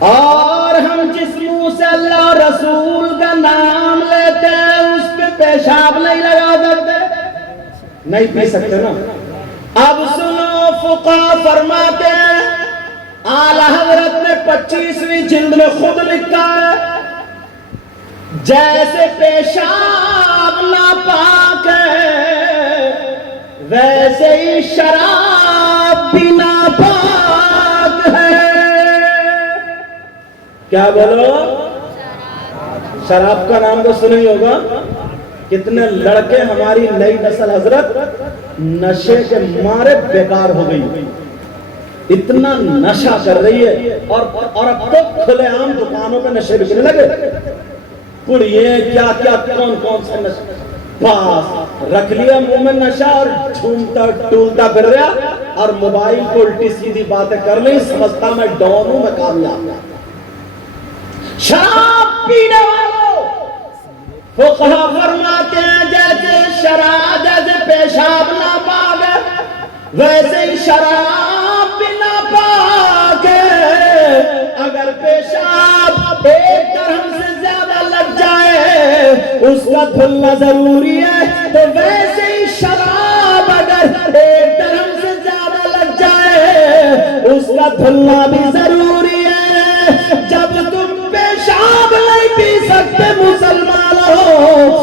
اور ہم جس منہ سے اللہ رسول کا نام لیتے ہیں اس پہ پیشاب نہیں لگا سکتے، نہیں پی سکتے نا۔ اب سنو، فقہا فرماتے ہیں، اعلیٰ حضرت نے 25ویں جلد میں خود لکھا ہے، جیسے پیشاب ناپاک ہے ویسے ہی شراب بھی ناپاک ہے۔ کیا بولو؟ شراب کا نام تو سنا ہی ہوگا۔ کتنے لڑکے ہماری نئی نسل حضرت نشے کے مارے بیکار ہو گئی، اتنا نشہ کر رہی ہے، اور اب تو کھلے عام دکانوں پہ نشے بکنے لگے، پڑیے کیا کیا کون کون سے نشے، بس رکھ لیا منہ میں نشہ اور جھومتا ٹولتا پھر رہا، اور موبائل کو الٹی سیدھی باتیں کر لی، سمجھتا میں ڈون ہوں، میں کامیاب۔ شراب پینے والوں فقہا فرماتے ہیں جیسے شراب، جیسے پیشاب ناپاک ہے ویسے ہی شراب بھی ناپاک ہے۔ اگر پیشاب ایک درہم سے زیادہ لگ جائے اس کا دھلنا ضروری ہے، تو ویسے ہی شراب اگر ایک درہم سے زیادہ لگ جائے اس کا دھلنا بھی ضروری ہے۔ جب تم پیشاب نہیں پی سکتے مسلمانوں،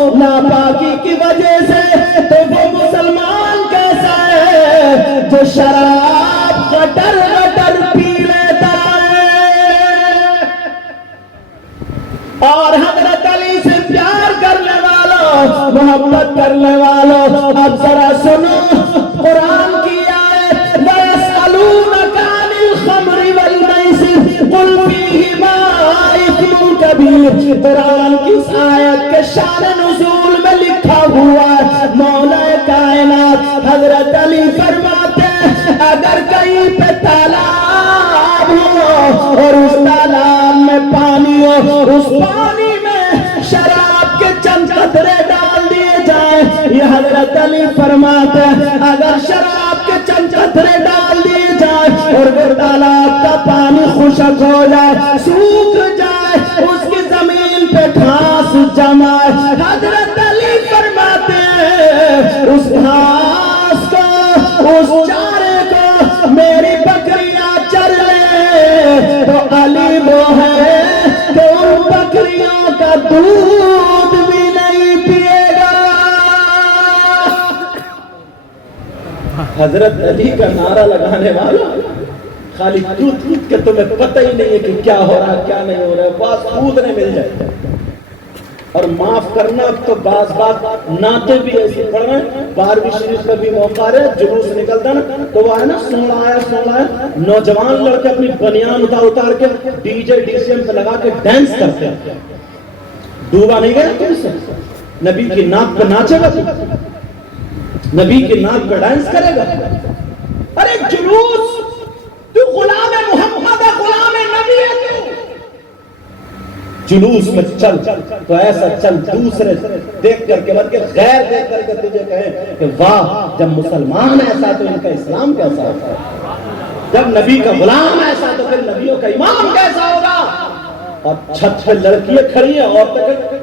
اور حضرت علی سے پیار کرنے والوں، محبت کرنے والوں، اب ذرا سنو قرآن کی آیت، وَيَسْأَلُونَكَ عَنِ الْخَمْرِ وَالْمَيْسِرِ قُلْ فِيهِمَا إِثْمٌ كَبِيرٌ۔ قرآن کی اس آیت کے شان نزول میں لکھا ہوا ہے، مولا کائنات حضرت علی فرماتے ہیں اگر کہیں پہ تالاب ہو اور اس تالاب میں پانی ہو، اس پانی میں شراب کے چند قطرے ڈال دیے جائیں، یہ حضرت علی فرماتے ہیں اگر شراب کے چند قطرے ڈال دیے جائیں اور وہ تالاب کا پانی خشک ہو جائے، سوکھ جائے، اس کی زمین پہ گھاس جمائے، حضرت علی فرماتے ہیں اس گھاس کو، اس چارے کو میری بکریاں چر لیں تو علی وہ ہے کہ ان بکریوں کا دودھ بھی نہیں پیے گا۔ حضرت علی کا نعرہ لگانے والا خالی کود کے تمہیں پتہ ہی نہیں ہے کہ کیا ہو رہا ہے کیا نہیں ہو رہا ہے، بس کودنے مل جائے۔ اور معاف کرنا تو بعض بات نعتیں بھی ایسی پڑھ رہے ہیں، 12ویں شریف کا بھی موقع ہے، جلوس نکلتا نا تو وہ ہے نا سونا آیا، نوجوان لڑکے اپنی بنیان اتار کے D J D C M پہ لگا کے ڈینس کرتے ہیں۔ ڈوبا نہیں گیا تم سے؟ نبی کی نعت پہ ناچے گا، نبی کی نعت پہ ڈانس کرے گا؟ ارے جلوس، تو غلام محمد ہے، غلام نبی ہے، تو جلوس میں چل تو ایسا چل دوسرے دیکھ کر کے بلکہ غیر دیکھ کر کے تجھے کہیں کہ واہ جب مسلمان ایسا تو ان کا اسلام کیسا ہوتا ہے، جب نبی کا غلام ایسا تو پھر نبیوں کا امام کیسا ہوگا۔ اور چھت پہ لڑکیاں کھڑی ہیں اور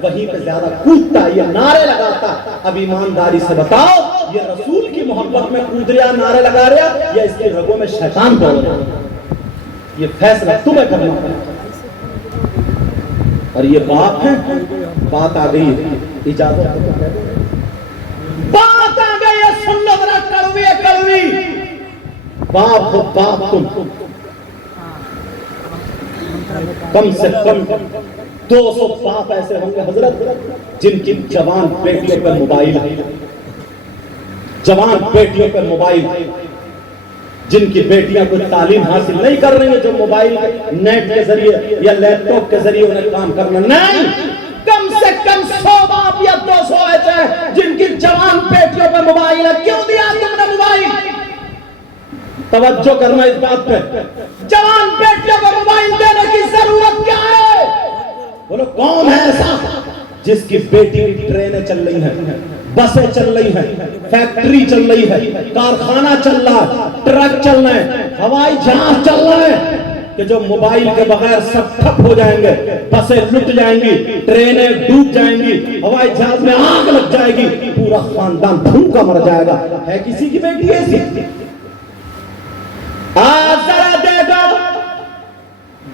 وہیں پہ زیادہ کودتا یہ نعرے لگاتا۔ اب ایمانداری سے بتاؤ یہ رسول کی محبت میں کود رہا نعرے لگا رہا یا اس کی رگوں میں شیطان دوڑ رہا؟ یہ فیصلہ تمہیں کرنا ہے۔ اور یہ باپ ہے، بات آ گئی اجازت، بات آ گئی ہے، سن لو ذرا کڑوی کڑوی، باپ ہو باپ تم، کم سے کم 200 باپ ایسے ہوں گے حضرت جن کی جوان بیٹیوں پر موبائل ہے، جوان بیٹیوں پر موبائل، جن کی بیٹیاں کوئی تعلیم حاصل نہیں کر رہی ہیں، جو موبائل نیٹ کے ذریعے یا لیپ ٹاپ کے ذریعے انہیں کام کرنا نہیں، کم سے کم 100 باپ یا 200 ایسے ہیں جن کی جوان بیٹیوں پہ موبائل ہے۔ کیوں دیا تم نے موبائل؟ توجہ کرنا اس بات پہ، جوان بیٹیوں کو موبائل دینے کی ضرورت کیا ہے؟ بولو کون ہے ایسا جس کی بیٹی کی ٹرینیں چل رہی ہیں، بسیں چل رہی ہیں، فیکٹری چل رہی ہے، کارخانہ چل رہا ہے، ٹرک چل رہے ہیں، ہوائی جہاز چل رہے ہیں، کہ جو موبائل کے بغیر سب ٹھپ ہو جائیں گے، بسیں لٹ جائیں گی، ٹرینیں ڈوب جائیں گی، ہوائی جہاز میں آگ لگ جائے گی، پورا خاندان بھوکا مر جائے گا۔ ہے کسی کی بیٹی ایسی؟ آج ذرا دیکھو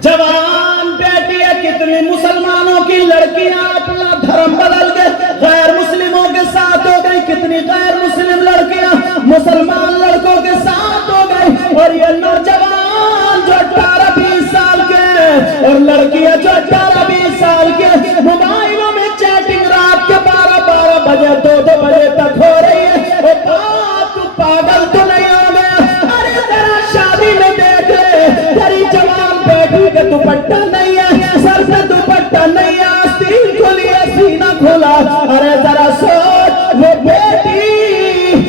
جوان بیٹی ہے، کتنی مسلمانوں کی لڑکیاں اپنا دھرم بدل کے غیر مسلموں کے ساتھ ہو گئی، کتنی غیر مسلم لڑکیاں مسلمان لڑکوں کے ساتھ ہو گئی، اور یہ نوجوان جو 18-20 سال کے اور لڑکیاں جو 18-20 سال کے موبائلوں میں چیٹنگ رات کے 12 بجے 2 بجے تک ہو رہی ہے۔ وہ بات تو پاگل تو نہیں ہو گیا؟ ارے ذرا شادی میں دیکھ لے، تیری جوان بیٹی کے دوپٹہ نہیں ہے، سر سے دوپٹہ نہیں ہے، آستین کھلی ہے، سینہ کھلا، ارے ذرا سوچ وہ بیٹی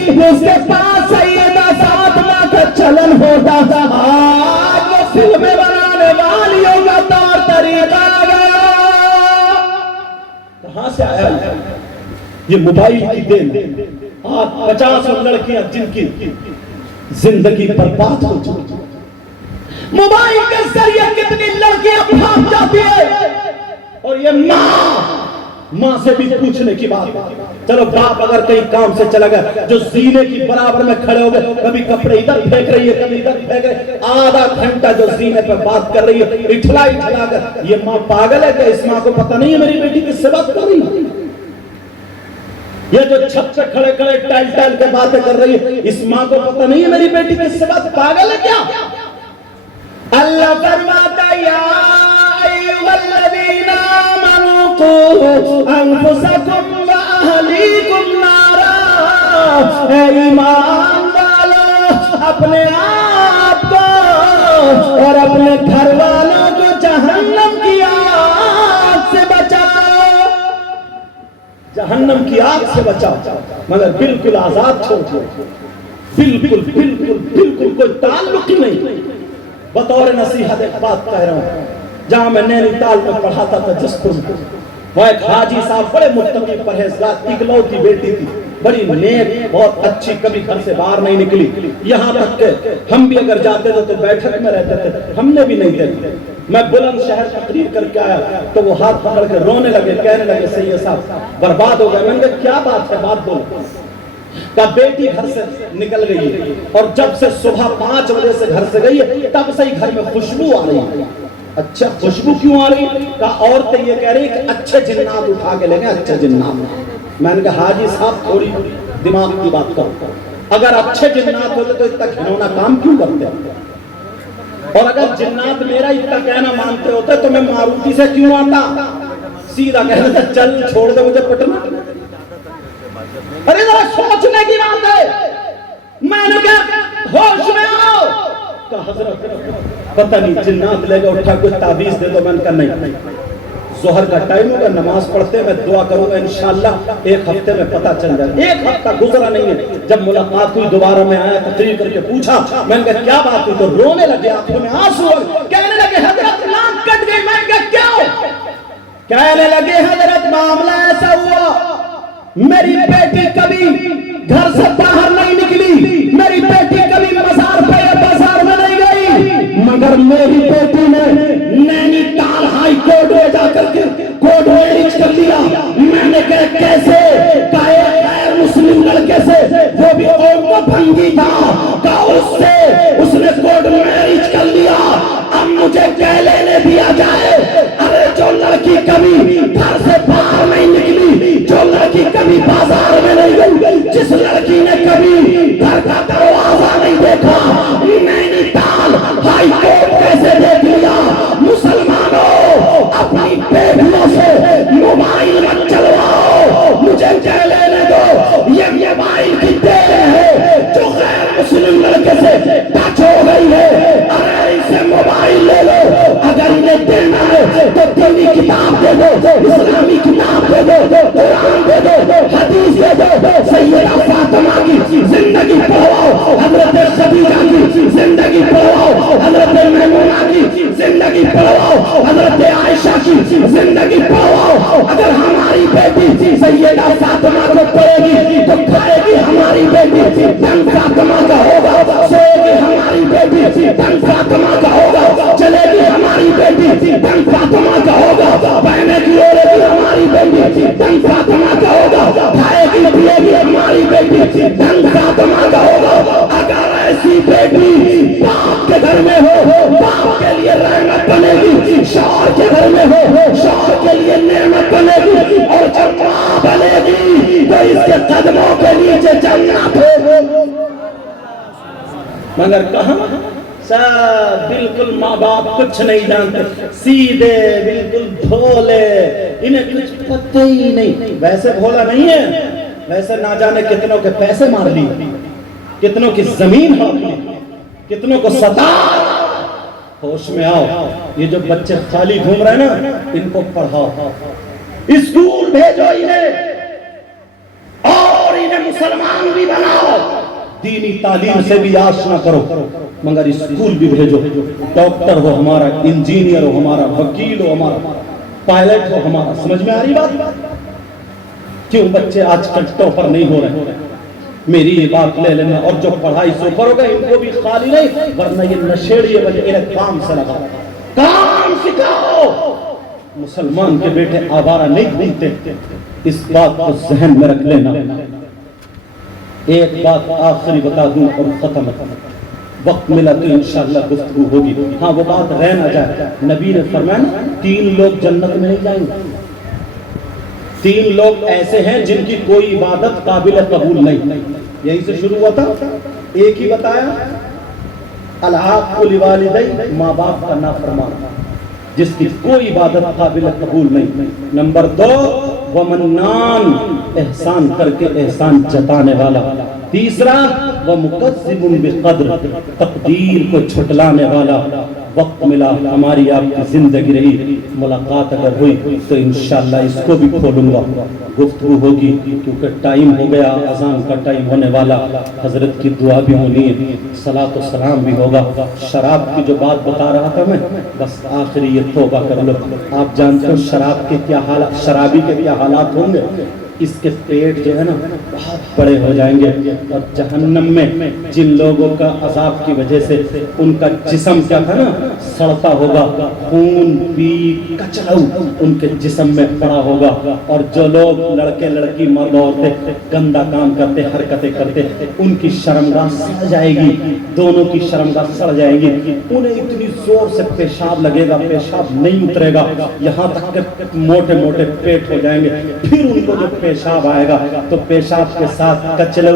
جس کے پاس سیدہ فاطمہ کا چلن ہوتا تھا، آج وہ فلمیں بنانے والیوں کا طور طریقہ آ گیا۔ کہاں سے آیا یہ موبائل کی دین؟ آج 50 لڑکیاں جن کی زندگی برباد ہو چکی، موبائل کے ذریعے کتنی لڑکیاں بھاگ جاتی ہے، اور یہ ماں سے بھی پوچھنے کی بات۔ چلو باپ اگر کہیں کام سے چلا گیا، جو زینے کی برابر میں کھڑے ہو گئے، کبھی کپڑے ادھر پھینک رہی ہے کبھی ادھر پھینک رہی ہے، آدھا گھنٹہ جو زینے پہ بات کر رہی ہے اٹھلا کر، یہ ماں پاگل ہے کہ اس ماں کو پتہ نہیں ہے میری بیٹی کس سے بات کر رہی ہے؟ یہ جو چھت سے کھڑے کھڑے ٹائل ٹائل کے باتیں کر رہی ہے، اس ماں کو پتہ نہیں ہے میری بیٹی کس سے بات؟ پاگل ہے کیا؟ اللہ فرماتا یا ایھا الذین آمنوا انفسکم و اہلیکم نارا، اے ایمان والو اپنے آپ کو اور اپنے گھر والوں کو جہنم کی آگ سے بچاؤ، جہنم کی آگ سے بچاؤ، مگر بالکل آزاد چھوڑ دو، بالکل بالکل بالکل کوئی تعلق ہی نہیں۔ بطور نصیحت ایک بات کہہ رہا ہوں، جہاں میں نینی تال میں پڑھاتا تھا جسپور میں، وہ ایک حاجی صاحب بڑے متقی پرہیزگار، اکلوتی بیٹی تھی، بڑی نیک، بہت اچھی، کبھی گھر سے باہر نہیں نکلی، یہاں تک کہ ہم بھی اگر جاتے تھے تو بیٹھک میں رہتے تھے، ہم نے بھی نہیں دیکھتے۔ میں بلند شہر تقریر کر کے آیا تو وہ ہاتھ پکڑ کے رونے لگے، کہنے لگے سید صاحب برباد ہو گئے۔ میں نے کہا کیا بات ہے، بات بولو۔ کہ بیٹی گھر سے نکل گئی ہے اور جب سے صبح 5 بجے سے گھر سے گئی ہے تب سے ہی گھر میں خوشبو آ رہی ہے۔ اچھا خوشبو کیوں آ رہی ہے؟ کہ عورتیں یہ کہہ رہی ہیں کہ اچھے جنات اٹھا کے لے گئے، اچھے جنات۔ میں نے کہا حاجی صاحب تھوڑی دماغ کی بات کرو، اگر اچھے جنات ہوتے تو اتنا گھنونا کام کیوں کرتے؟ اور اگر جنات میرا اتنا کہنا مانتے ہوتے تو میں ماروتی سے کیوں آتا؟ سیدھا کہنا تھا چل چھوڑ دے مجھے پٹنہ۔ ارے ذرا سوچنے کی بات ہے۔ میں نے کہا ہوش میں آؤ، کہا حضرت پتہ نہیں جنات لے گا اٹھا کوئی تعویذ دے دو۔ میں نے کہا نہیں، ظہر کا ٹائم ہوگا، نماز پڑھتے میں دعا کروں گا انشاءاللہ 1 ہفتے میں پتہ چل جائے۔ 1 ہفتہ گزرا نہیں ہے، جب ملاقات ہوئی دوبارہ میں آیا تقریر کر کے پوچھا، میں نے کہا کیا بات ہوئی؟ تو رونے لگے، آنکھوں میں آنسو آ گئے، کہنے لگے حضرت ناک کٹ گئی۔ میں نے کہا کیا ہو؟ کہنے لگے حضرت معاملہ ایسا ہوا، میری بیٹی کبھی گھر سے باہر نہیں نکلی، میری بیٹی کبھی مزار پہ یا بازار میں نہیں گئی، مگر میری بیٹی نے نینی تال ہائی کورٹ میں جا کر کے کورٹ میرج کر لیا۔ میں نے کہا کیسے؟ کہا غیر مسلم لڑکے سے، وہ بھی قوم کو بھنگی تھا، کہا اس نے کورٹ میرج کر لیا۔ اب مجھے کہہ لینے دیا جائے، ارے جو لڑکی کبھی گھر سے باہر نہیں نکلی، جو لڑکی کبھی بازار میں نہیں گئی، جس لڑکی نے کبھی گھر کا دروازہ نہیں دیکھا، نینی تال ہائی کورٹ کیسے دیکھ لیا؟ مسلمانوں اپنی بیٹیوں سے موبائل مت چلواؤ، مجھے کہہ لینے دو، یہ موبائل کی دیر ہے جو غیر مسلم لڑکے سے ٹچ ہو گئی ہے۔ ارے اسے موبائل لے لو، اگر انہیں دینا ہے تو دینی کتاب دے دو، اسلامی کتاب دے دو، قرآن دے دو، حدیث دے دو، سیدہ فاطمہ کی زندگی پڑھواؤ، حضرت خدیجہ کی زندگی پڑھواؤ، حضرت میمونہ کی زندگی پڑھواؤ، حضرت عائشہ کی زندگی پڑھواؤ۔ اگر ہماری بیٹی سیدہ فاطمہ کو پڑھے گی تو کھائے گی ہماری بیٹی دن فاطمہ کا ہوگا، سوئے گی ہماری بیٹی دن فاطمہ کا ہوگا، چلے گی ہماری بیٹی دن فاطمہ کا ہوگا، پہنے کی اوڑے گی ہماری بیٹی دن فاطمہ کا ہوگا، کھائے گی پیے گی ہماری بیٹی دن فاطمہ کا ہوگا۔ اگر ایسی بیٹی باپ کے گھر میں ہو، باپ کے لیے رحمت بنے گی، شوہر کے گھر میں ہو، شوہر کے لیے نعمت بنے گی، اور جب ماں بنے گی تو اس کے قدموں کے نیچے جنت ہو۔ مگر کہاں سب بالکل ماں باپ کچھ نہیں جانتے، سیدھے بالکل بھولے، انہیں کچھ پتہ ہی نہیں۔ ویسے بھولا نہیں ہے، ویسے نہ جانے کتنوں کے پیسے مار لی، کتنوں کی زمین ہڑپ لی، کتنوں کو ستا۔ ہوش میں آؤ، یہ جو بچے خالی گھوم رہے ہیں نا، ان کو پڑھاؤ، اسکول بھیجو انہیں، اور انہیں مسلمان بھی بناؤ، دینی تعلیم سے بھی آشنا کرو، مگر اسکول بھی بھیجو۔ ڈاکٹر ہو ہمارا، انجینئر ہو ہمارا، وکیل ہو ہمارا، پائلٹ ہو ہمارا۔ سمجھ میں آ رہی بات؟ کیوں بچے آج کل ٹاپر نہیں ہو رہے؟ میری یہ بات لے لینا، اور جو پڑھائی سوپر ہو گئے ان کو بھی خالی نہیں، ورنہ یہ نشیڑی ہے، انہیں کام سے لگا، کام سکھاؤ۔ مسلمان کے بیٹے آوارہ نہیں گھومتے، اس بات کو ذہن میں رکھ لینا۔ ایک بات آخری بتا دوں اور ختم، وقت ملا تو انشاءاللہ گفتگو ہوگی۔ ہاں وہ بات رہ نہ جائے، نبی نے فرمایا 3 لوگ جنت میں نہیں جائیں گے، 3 لوگ ایسے ہیں جن کی کوئی عبادت قابل قبول نہیں۔ یہی سے شروع ہوا تھا، ایک ہی بتایا، العاق لوالدین، ماں باپ کا نافرمان، جس کی کوئی عبادت قابل قبول نہیں. نمبر 2 ومنان، احسان کر کے احسان جتانے والا. تیسرا ومکذب بقدر، تقدیر کو جھٹلانے والا. وقت ملا، ہماری آپ کی زندگی رہی، ملاقات اگر ہوئی تو انشاءاللہ اس کو بھی کھولوں گا، گفتگو ہوگی، کیونکہ ٹائم ہو گیا، اذان کا ٹائم ہونے والا. حضرت کی دعا بھی ہونی ہے، صلاۃ و سلام بھی ہوگا. شراب کی جو بات بتا رہا تھا میں، بس آخری یہ توبہ کر لو. آپ جانتے ہو شراب کے کیا حالات، شرابی کے کیا حالات ہوں گے. اس کے پیٹ جو ہے نا بہت بڑے ہو جائیں گے، اور جہنم میں جن لوگوں کا عذاب کی وجہ سے ان کا جسم کیا تھا نا سڑتا ہوگا، خون پیٹ کچلو ان کے جسم میں پڑا ہوگا. اور جو لوگ لڑکے لڑکی مرد عورتیں گندا کام کرتے حرکتیں کرتے ان کی شرمگاہ سڑ جائے گی، دونوں کی شرمگاہ سڑ جائے گی. انہیں اتنی زور سے پیشاب لگے گا، پیشاب نہیں اترے گا، یہاں تک کہ موٹے موٹے پیٹ ہو جائیں گے. پھر ان کو جو پیشاب آئے گا تو پیشاب کے ساتھ کچلو،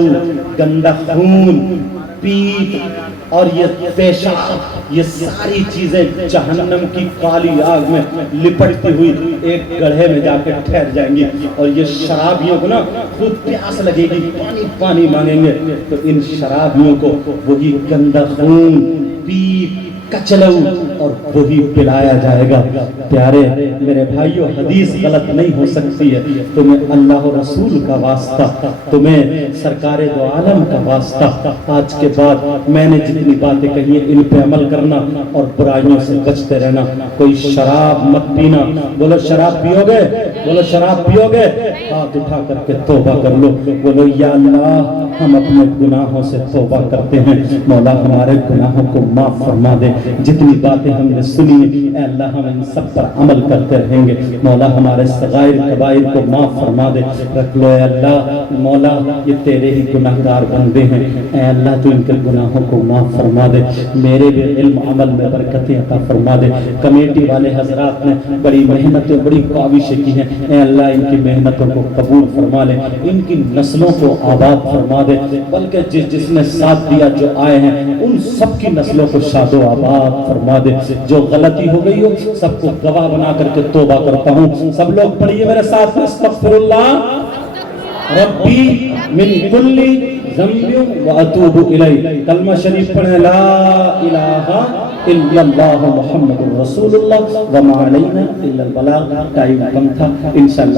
گندا خون، پیٹ اور یہ پیشاب، یہ ساری چیزیں جہنم کی کالی آگ میں لپٹتی ہوئی ایک گڑھے میں جا کے ٹھہر جائیں گی. اور یہ شرابیوں کو نا خوب پیاس لگے گی، پانی پانی مانگیں گے، تو ان شرابیوں کو وہی گندا خون، پیٹ، کچلو اور وہی پلایا جائے گا. پیارے میرے بھائیوں، حدیث غلط نہیں ہو سکتی ہے. تمہیں اللہ و رسول کا واسطہ، تمہیں سرکار دو عالم کا واسطہ، آج کے بعد میں نے جتنی باتیں کہی ہیں ان پہ عمل کرنا اور برائیوں سے بچتے رہنا. کوئی شراب مت پینا. بولو شراب پیو گے؟ بولو شراب پیو گے؟ ہاتھ اٹھا کر کے توبہ کر لو. بولو یا اللہ ہم اپنے گناہوں سے توبہ کرتے ہیں، مولا ہمارے گناہوں کو معاف فرما دے. جتنی باتیں ہم نے سنی اے اللہ ہم ان سب پر عمل کرتے رہیں گے. مولا ہمارے صغائر کبائر کو معاف فرما دے. رکھ لو اے اللہ، مولا یہ تیرے ہی گناہگار بندے ہیں، اے اللہ تو ان کے گناہوں کو معاف فرما دے. میرے بھی علم عمل میں برکتیں عطا فرما دے. کمیٹی والے حضرات نے بڑی محنتیں، بڑی کاوشیں کی ہیں، اے اللہ ان کی محنتوں کو قبول فرما لے، ان کی نسلوں کو آباد فرما دے. بلکہ جس نے ساتھ دیا، جو آئے ہیں ان سب کی نسلوں کو شاد و آباد فرما دے. جو غلطی ہو گئی ہو سب کو گواہ بنا کر کے توبہ کرتا ہوں. سب لوگ پڑھیے میرے ساتھ، استغفر اللہ ربی من کل ذنب واتوب الیہ. کلمہ شریف پڑھیں، لا الہ الا اللہ محمد رسول اللہ وما علینا الا البلاغ. ٹائم کم تھا، انشاءاللہ